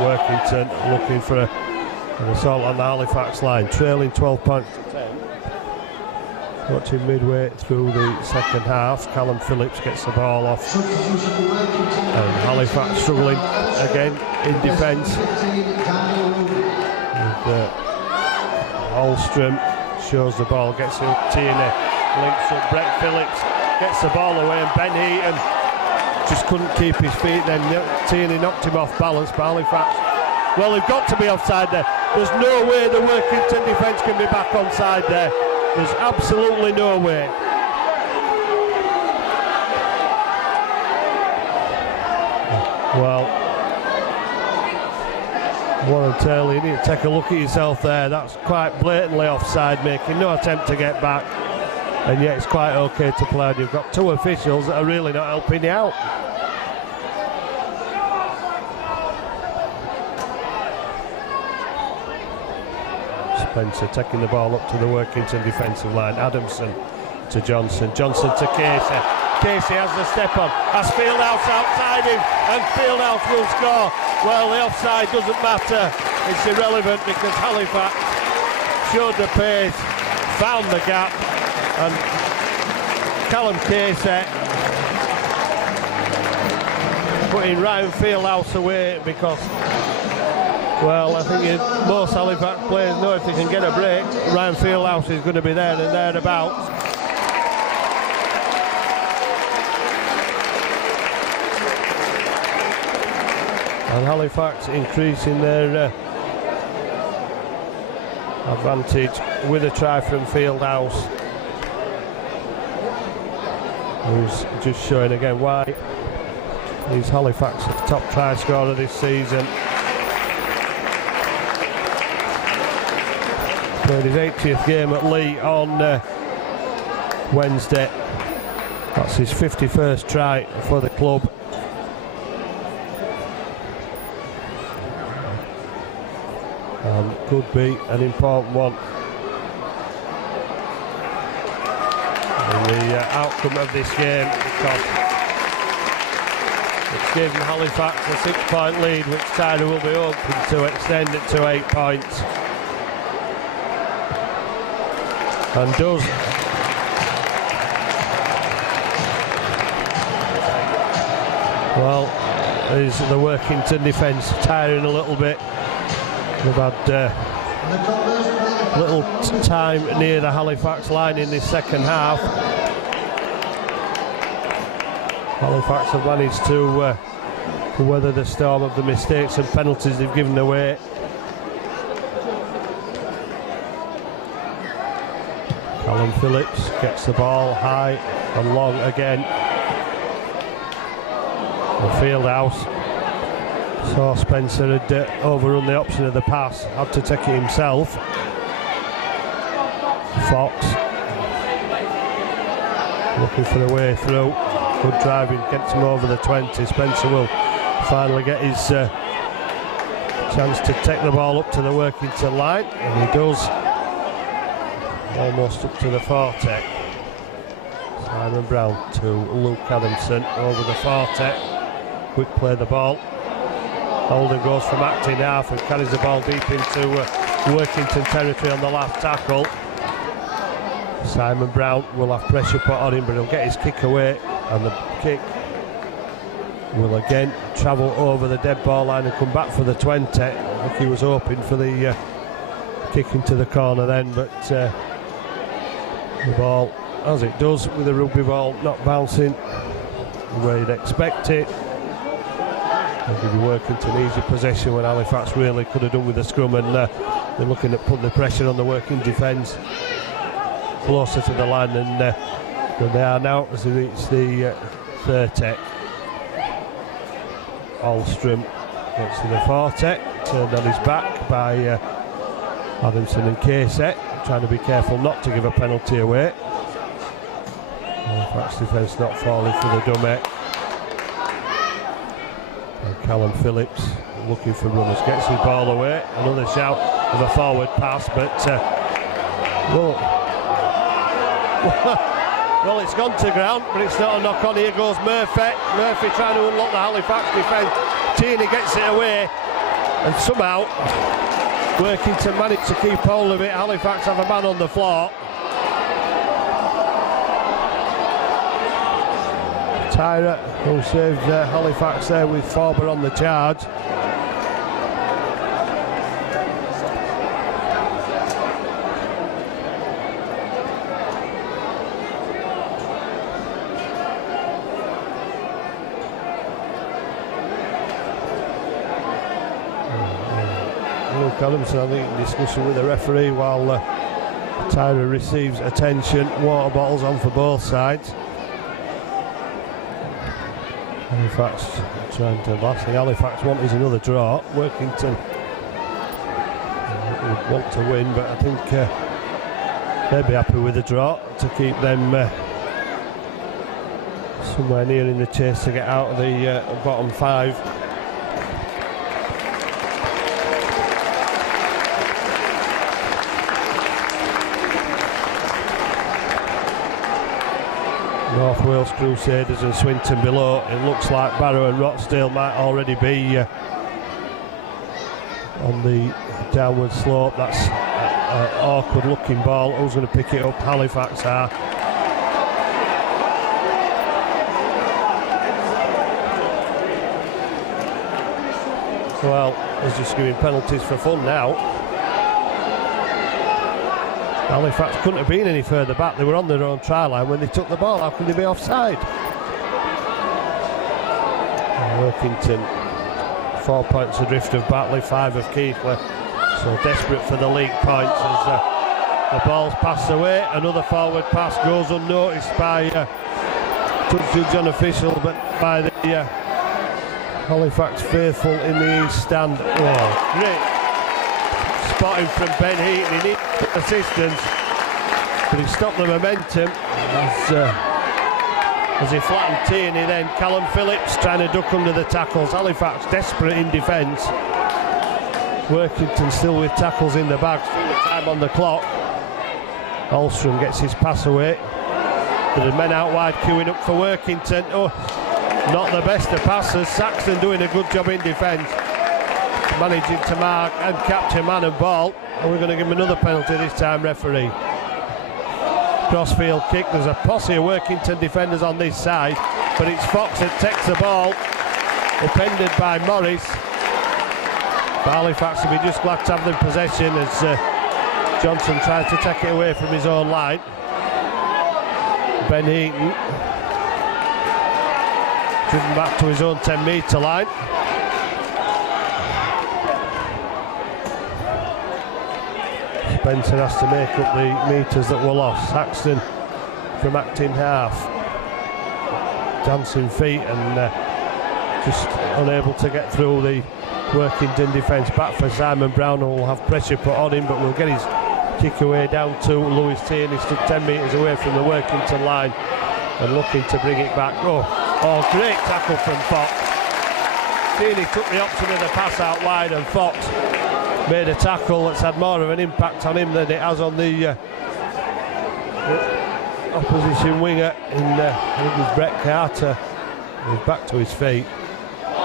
Workington looking for an assault on the Halifax line, trailing 12 points to 10. Watching midway through the second half, Callum Phillips gets the ball off, and Halifax struggling again in defence. Holstrom shows the ball, gets it up, Tierney links up, Brett Phillips gets the ball away, and Ben Heaton just couldn't keep his feet. Then Tierney knocked him off balance, but Halifax, well, they've got to be offside there. There's no way the Workington defence can be back onside there. There's absolutely no way. Well, Warren Taylor, you need to take a look at yourself there. That's quite blatantly offside, making no attempt to get back, and yet it's quite okay to play. You've got two officials that are really not helping you out. Spencer taking the ball up to the Workington defensive line. Adamson to Johnson. Johnson to Casey. Casey has the step on. Has Fieldhouse outside him, and Fieldhouse will score. Well, the offside doesn't matter. It's irrelevant, because Halifax showed the pace, found the gap, and Callum Casey putting Ryan Fieldhouse away because, well, I think most Halifax players know if they can get a break, Ryan Fieldhouse is going to be there and thereabouts. And Halifax increasing their advantage with a try from Fieldhouse, who's just showing again why he's Halifax's top try scorer this season. Played his 80th game at Lee on Wednesday. That's his 51st try for the club. Could be an important one in the outcome of this game, because it's given Halifax a 6-point lead, which Tyra will be open to extend it to 8 points, and does. Well, is the Workington defence tiring a little bit. They've had little time near the Halifax line in this second half. Halifax have managed to weather the storm of the mistakes and penalties they've given away. Callum Phillips gets the ball high and long again. The Fieldhouse saw Spencer had overrun the option of the pass, had to take it himself. Fox looking for a way through, good driving, gets him over the 20. Spencer will finally get his chance to take the ball up to the Workington line, and he does, almost up to the 40. Simon Brown to Luke Adamson over the 40, quick play the ball. Holden goes from acting half and carries the ball deep into Workington territory on the last tackle. Simon Brown will have pressure put on him, but he'll get his kick away, and the kick will again travel over the dead ball line and come back for the 20. I think he was hoping for the kick into the corner then, but the ball, as it does with a rugby ball, not bouncing where you'd expect it. They'll give you Workington easy possession when Halifax really could have done with the scrum, and they're looking at putting the pressure on the Working defence closer to the line than they are now as they reach the 30. Alstrom gets to the 40, turned on his back by Adamson and Casey, trying to be careful not to give a penalty away. Halifax defence not falling for the dummy. Callum Phillips looking for runners, gets his ball away. Another shout of a forward pass, but well, it's gone to ground, but it's not a knock on. Here goes Murphy. Murphy trying to unlock the Halifax defence. Tierney gets it away, and somehow Workington managed to keep hold of it. Halifax have a man on the floor. Tyra, who saved Halifax there with Forber on the charge. Luke Adamson, I think, in discussion with the referee while Tyra receives attention. Water bottles on for both sides. Halifax trying to last. The Halifax want is another draw. Workington would want to win, but I think they'd be happy with a draw to keep them somewhere near in the chase to get out of the bottom 5. North Wales Crusaders and Swinton below. It looks like Barrow and Rochdale might already be on the downward slope. That's an awkward looking ball. Who's going to pick it up? Halifax are. Well, he's just giving penalties for fun now. Halifax couldn't have been any further back. They were on their own try line when they took the ball. How could they be offside? Workington 4 points adrift of Batley, 5 of Keighley. So desperate for the league points as the ball's passed away. Another forward pass goes unnoticed by judge unofficial, but by the Halifax faithful in the east stand. Oh, great spotting from Ben Heaton. He needs assistance, but he stopped the momentum as he flattened Tierney. Then Callum Phillips trying to duck under the tackles. Halifax desperate in defence. Workington still with tackles in the bag. Still the time on the clock. Alstrom gets his pass away. There are men out wide queuing up for Workington. Oh, not the best of passes. Saxon doing a good job in defence, managing to mark and capture man and ball. And we're going to give him another penalty this time, referee. Crossfield kick. There's a posse of Workington defenders on this side, but it's Fox that takes the ball, defended by Morris. But Halifax will be just glad to have the possession as Johnson tries to take it away from his own line. Ben Heaton driven back to his own 10-metre line. Spencer has to make up the metres that were lost. Saxton from acting half, dancing feet and just unable to get through the Workington defence. Back for Simon Brown, who will have pressure put on him, but will get his kick away down to Lewis Tierney. Stood 10 metres away from the Workington line and looking to bring it back. Oh, great tackle from Fox. Tierney took the option of the pass out wide, and Fox made a tackle that's had more of an impact on him than it has on the opposition winger in I think it's Brett Carter. He's back to his feet.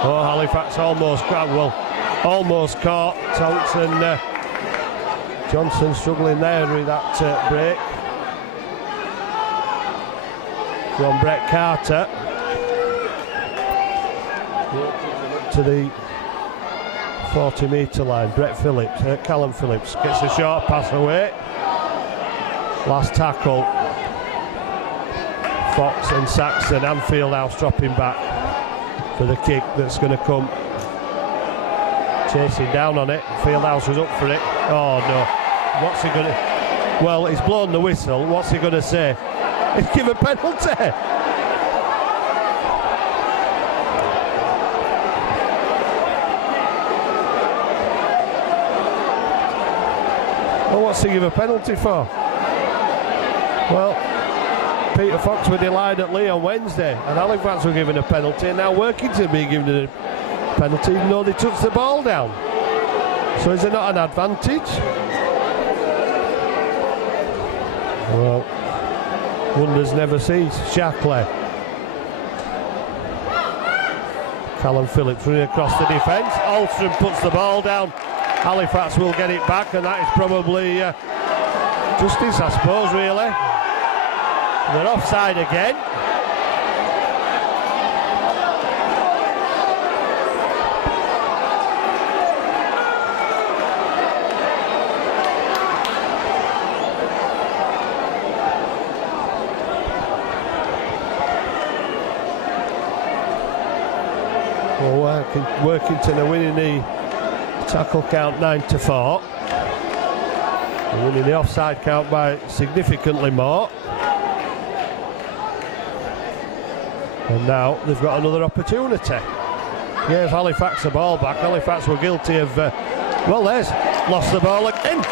Oh, Halifax almost caught Tonks, and Johnson struggling there with that break. From Brett Carter to the 40-metre line. Callum Phillips gets a short pass away. Last tackle. Fox and Saxon. and Fieldhouse dropping back for the kick that's going to come. Chasing down on it. Fieldhouse was up for it. Oh no. What's he going to... Well, he's blown the whistle. What's he going to say? He's given a penalty. Well, what's he give a penalty for? Well, Peter Fox were denied at Lee on Wednesday, and Halifax were given a penalty, and now Workington being given a penalty even though they touched the ball down. So is it not an advantage? Well, wonders never cease. Shackley. Callum Phillips running across the defence. Alstrom puts the ball down. Halifax will get it back, and that is probably justice, I suppose, really. They're offside again. Well, Workington are winning the tackle count 9-4. They're winning the offside count by significantly more. And now they've got another opportunity. Gave Halifax a ball back. Halifax were guilty of, well, there's lost the ball again.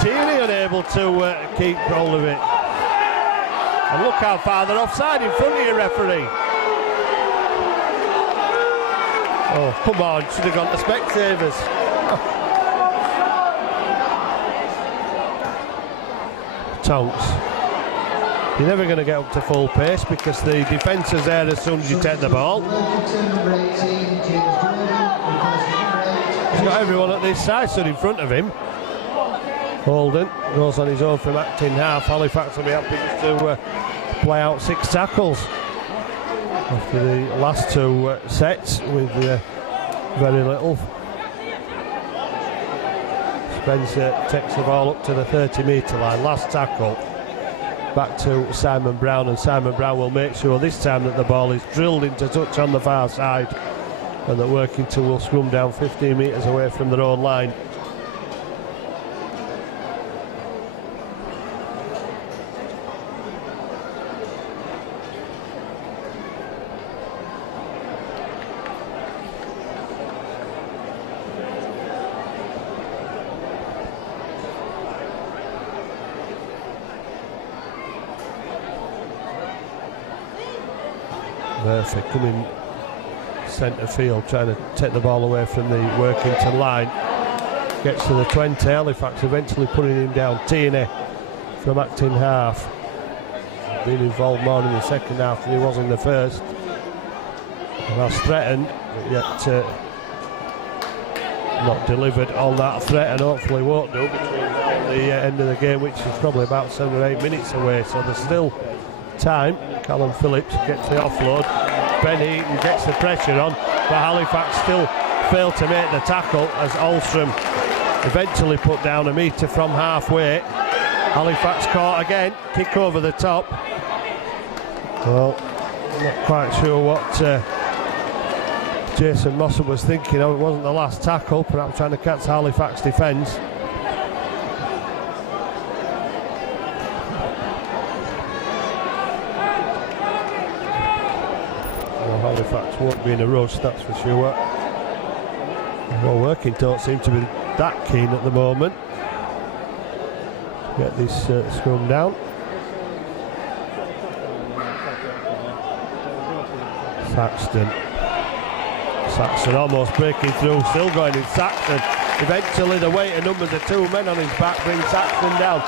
Tierney unable to keep hold of it. And look how far they're offside in front of you, referee. Oh, come on, should have gone to Specsavers. Tonks. You're never going to get up to full pace because the defence is there as soon as you take the ball. He's got everyone at this side stood in front of him. Holden goes on his own from acting half. Halifax will be happy to play out 6 tackles. after the last two sets with very little. Spencer takes the ball up to the 30-metre line. Last tackle back to Simon Brown, and Simon Brown will make sure this time that the ball is drilled into touch on the far side, and that Workington will scrum down 15 metres away from their own line. Murphy coming centre field, trying to take the ball away from the Workington line. Gets to the 20. Halifax eventually putting him down. Tierney from acting half. Been involved more in the second half than he was in the first. That's threatened, but yet not delivered on that threat, and hopefully won't do between the end of the game, which is probably about 7 or 8 minutes away. So there's still time. Callum Phillips gets the offload. Ben Heaton gets the pressure on, but Halifax still failed to make the tackle as Alstrom eventually put down a metre from halfway. Halifax caught again, kick over the top. Well, I'm not quite sure what Jason Mossop was thinking of. It wasn't the last tackle, perhaps trying to catch Halifax defence. Halifax won't be in a rush, that's for sure. Well, Working don't seem to be that keen at the moment to get this scrum down. Saxton almost breaking through, still going in Saxton. Eventually the weight of numbers of 2 men on his back brings Saxton down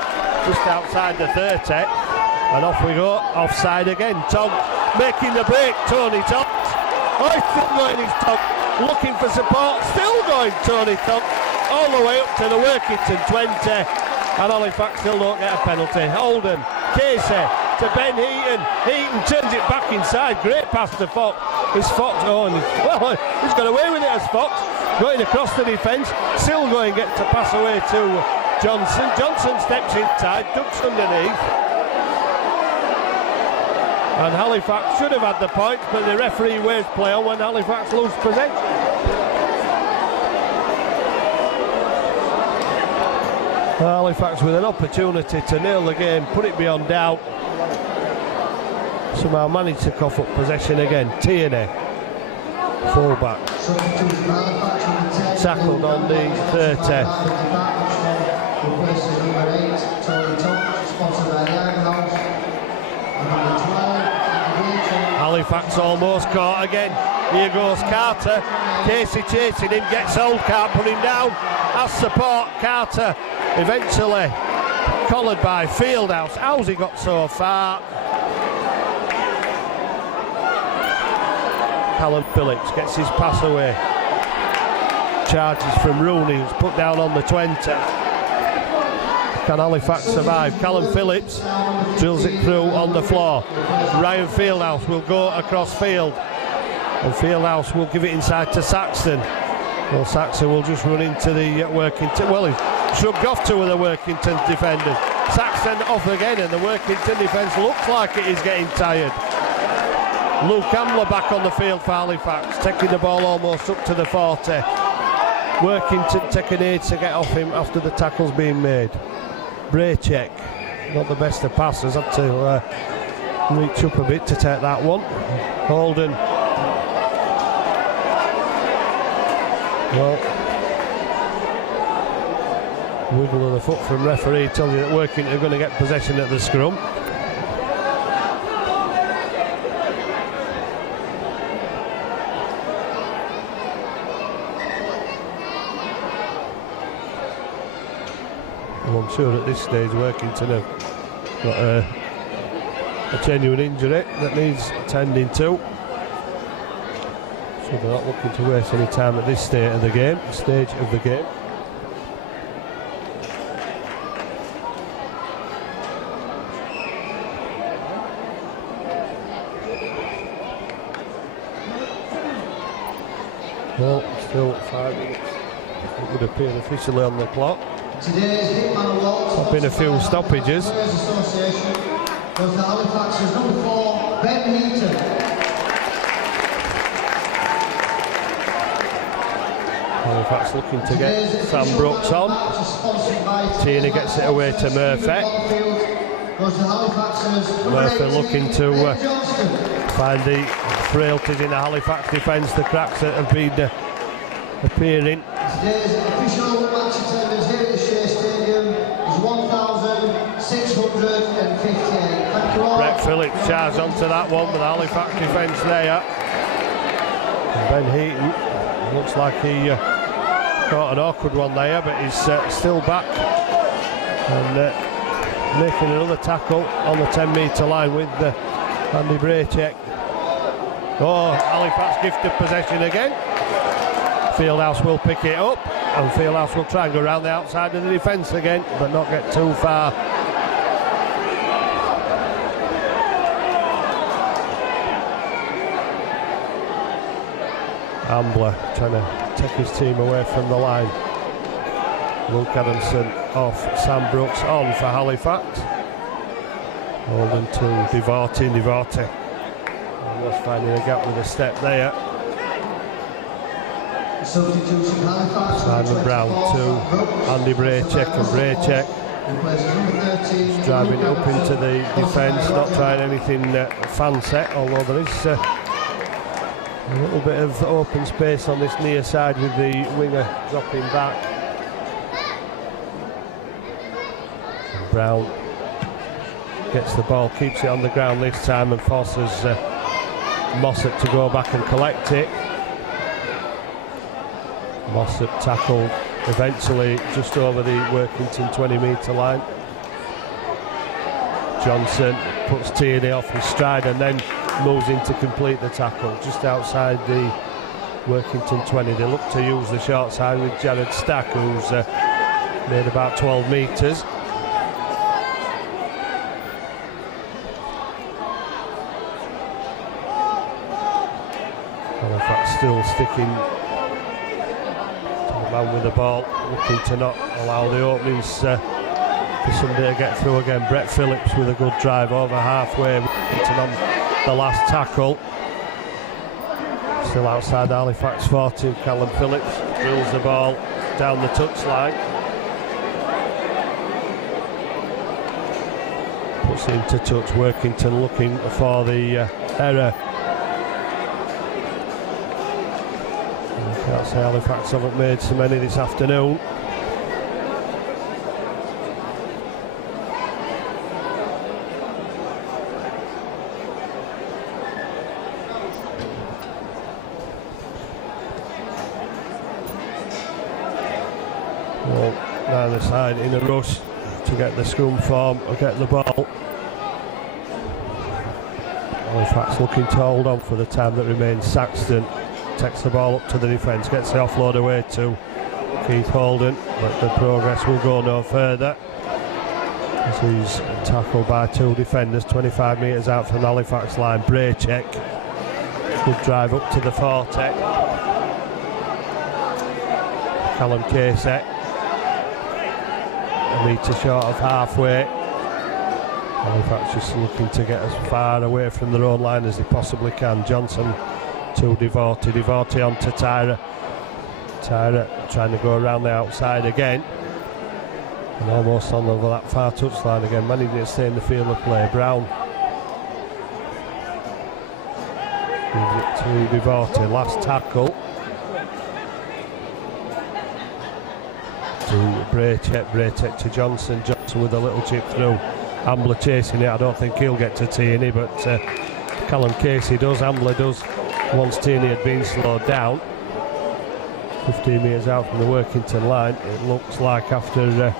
just outside the 30, and off we go, offside again. Togg making the break, Tony Togg. Oh, he's still going, his Togg, looking for support, still going Tony Togg, all the way up to the Workington 20, and Halifax still don't get a penalty. Holden, Casey to Ben Heaton. Heaton turns it back inside, great pass to Fox. It's Fox, well, he's got away with it as Fox, going across the defence, still going, gets to pass away to Johnson. Johnson steps inside, ducks underneath. And Halifax should have had the points, but the referee waves play on when Halifax lose possession. Halifax with an opportunity to nail the game, put it beyond doubt. Somehow managed to cough up possession again. Tierney, fullback, tackled on the 30. Halifax almost caught again. Here goes Carter. Casey chasing him, gets hold, can't put him down. Has support, Carter eventually collared by Fieldhouse. How's he got so far? Callum Phillips gets his pass away. Charges from Rooney, who's put down on the 20. Can Halifax survive? Callum Phillips drills it through on the floor. Ryan Fieldhouse will go across field, and Fieldhouse will give it inside to Saxton. Well, Saxton will just run into the Workington. Well, he's shrugged off two of the Workington defenders. Saxton off again, and the Workington defence looks like it is getting tired. Luke Ambler back on the field for Halifax, taking the ball almost up to the 40. Workington taking aid to get off him after the tackle's been made. Braycheck, not the best of passers, had to reach up a bit to take that one. Holden, well, wiggle of the foot from referee tells you that Workington are going to get possession at the scrum. I'm sure at this stage Workington have got a genuine injury that needs attending to. So they're not looking to waste any time at this stage of the game. Well, still 5 minutes. It would appear officially on the clock. Today's Hitman Award. There's been a few stoppages. Players Association goes to Halifax's number 4, Ben Heaton. Halifax looking to get Sam Brooks on. Tierney gets it away to Murphy. Murphy looking to find the frailties in the Halifax defence, the cracks that have been appearing. Today's official match attendance here at the Shea Stadium is 1,658. Thank you all. Brett Phillips charged onto that one with the Halifax defence there. And Ben Heaton looks like he caught an awkward one there, but he's still back and making another tackle on the 10-metre line with Andy Braycheck. Oh, Halifax gifted possession again. Fieldhouse will pick it up, and Fieldhouse will try and go around the outside of the defence again, but not get too far. Ambler trying to take his team away from the line. Luke Adamson off, Sam Brooks on for Halifax. Holden to Divarti. Almost finding a gap with a step there. Substitution Halifax. Simon Brown to Andy Braycheck, and Braycheck driving up into the defence, not trying anything fancy, although there is a little bit of open space on this near side with the winger dropping back. And Brown gets the ball, keeps it on the ground this time, and forces Mossop to go back and collect it. Mossop tackled eventually just over the Workington 20-metre line. Johnson puts Tierney off his stride and then moves in to complete the tackle just outside the Workington 20. They look to use the short side with Jared Stack, who's made about 12 metres. Halifax still sticking to the man with the ball, looking to not allow the openings for somebody to get through again. Brett Phillips with a good drive over halfway, Workington on the last tackle. Still outside Halifax 40, Callum Phillips drills the ball down the touchline. Puts it into touch, Workington looking for the error. I can't say Halifax haven't made so many this afternoon. Well, neither side in a rush to get the scrum form or get the ball. Halifax looking to hold on for the time that remains. Saxton takes the ball up to the defence, gets the offload away to Keith Holden, but the progress will go no further as he's tackled by two defenders 25 metres out from the Halifax line. Braycheck, good drive up to the 40. Callum Casey, a metre short of halfway. Halifax just looking to get as far away from their own line as they possibly can. Johnson to Divarti on to Tyra trying to go around the outside again and almost on over that far touchline again, managing to stay in the field of play. Brown gives it to Divarti, last tackle to Braycheck to Johnson with a little chip through. Ambler chasing it, I don't think he'll get to Tierney, but Callum Casey does, Ambler does. Once Tierney had been slowed down, 15 metres out from the Workington line, it looks like after a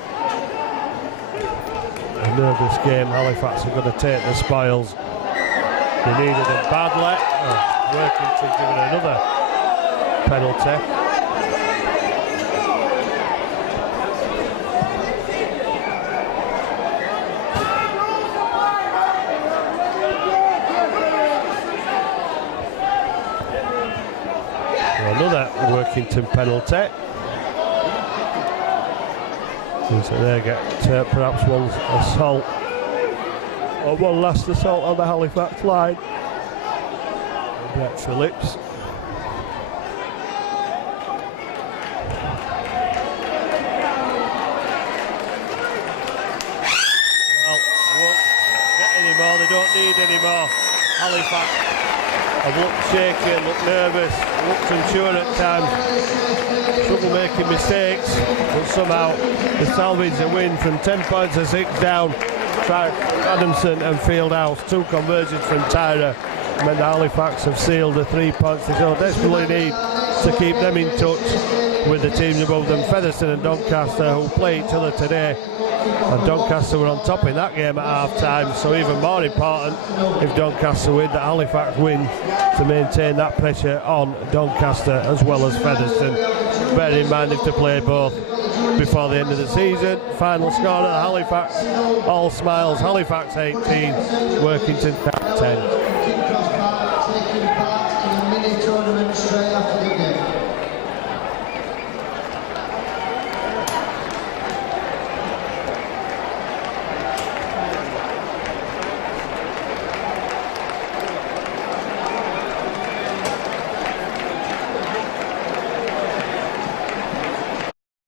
nervous game, Halifax are going to take the spoils. They needed them badly. Workington given another penalty. Another Workington penalty. And so they get perhaps one assault, or one last assault on the Halifax line. Brett Phillips. Well, they won't get any more, they don't need any more. Halifax have looked shaky and looked nervous, looked unsure at times, struggle making mistakes, but somehow they salvage a win from 10 points to 6 down. Adamson and Fieldhouse, 2 conversions from Tyra, and then the Halifax have sealed the 3 points they so desperately need to keep them in touch with the teams above them, Featherstone and Doncaster, who play each other today. And Doncaster were on top in that game at half time, so even more important if Doncaster win, that Halifax win to maintain that pressure on Doncaster as well as Featherstone. Bear in mind if they play both before the end of the season. Final score at Halifax, all smiles, Halifax 18, Workington 10.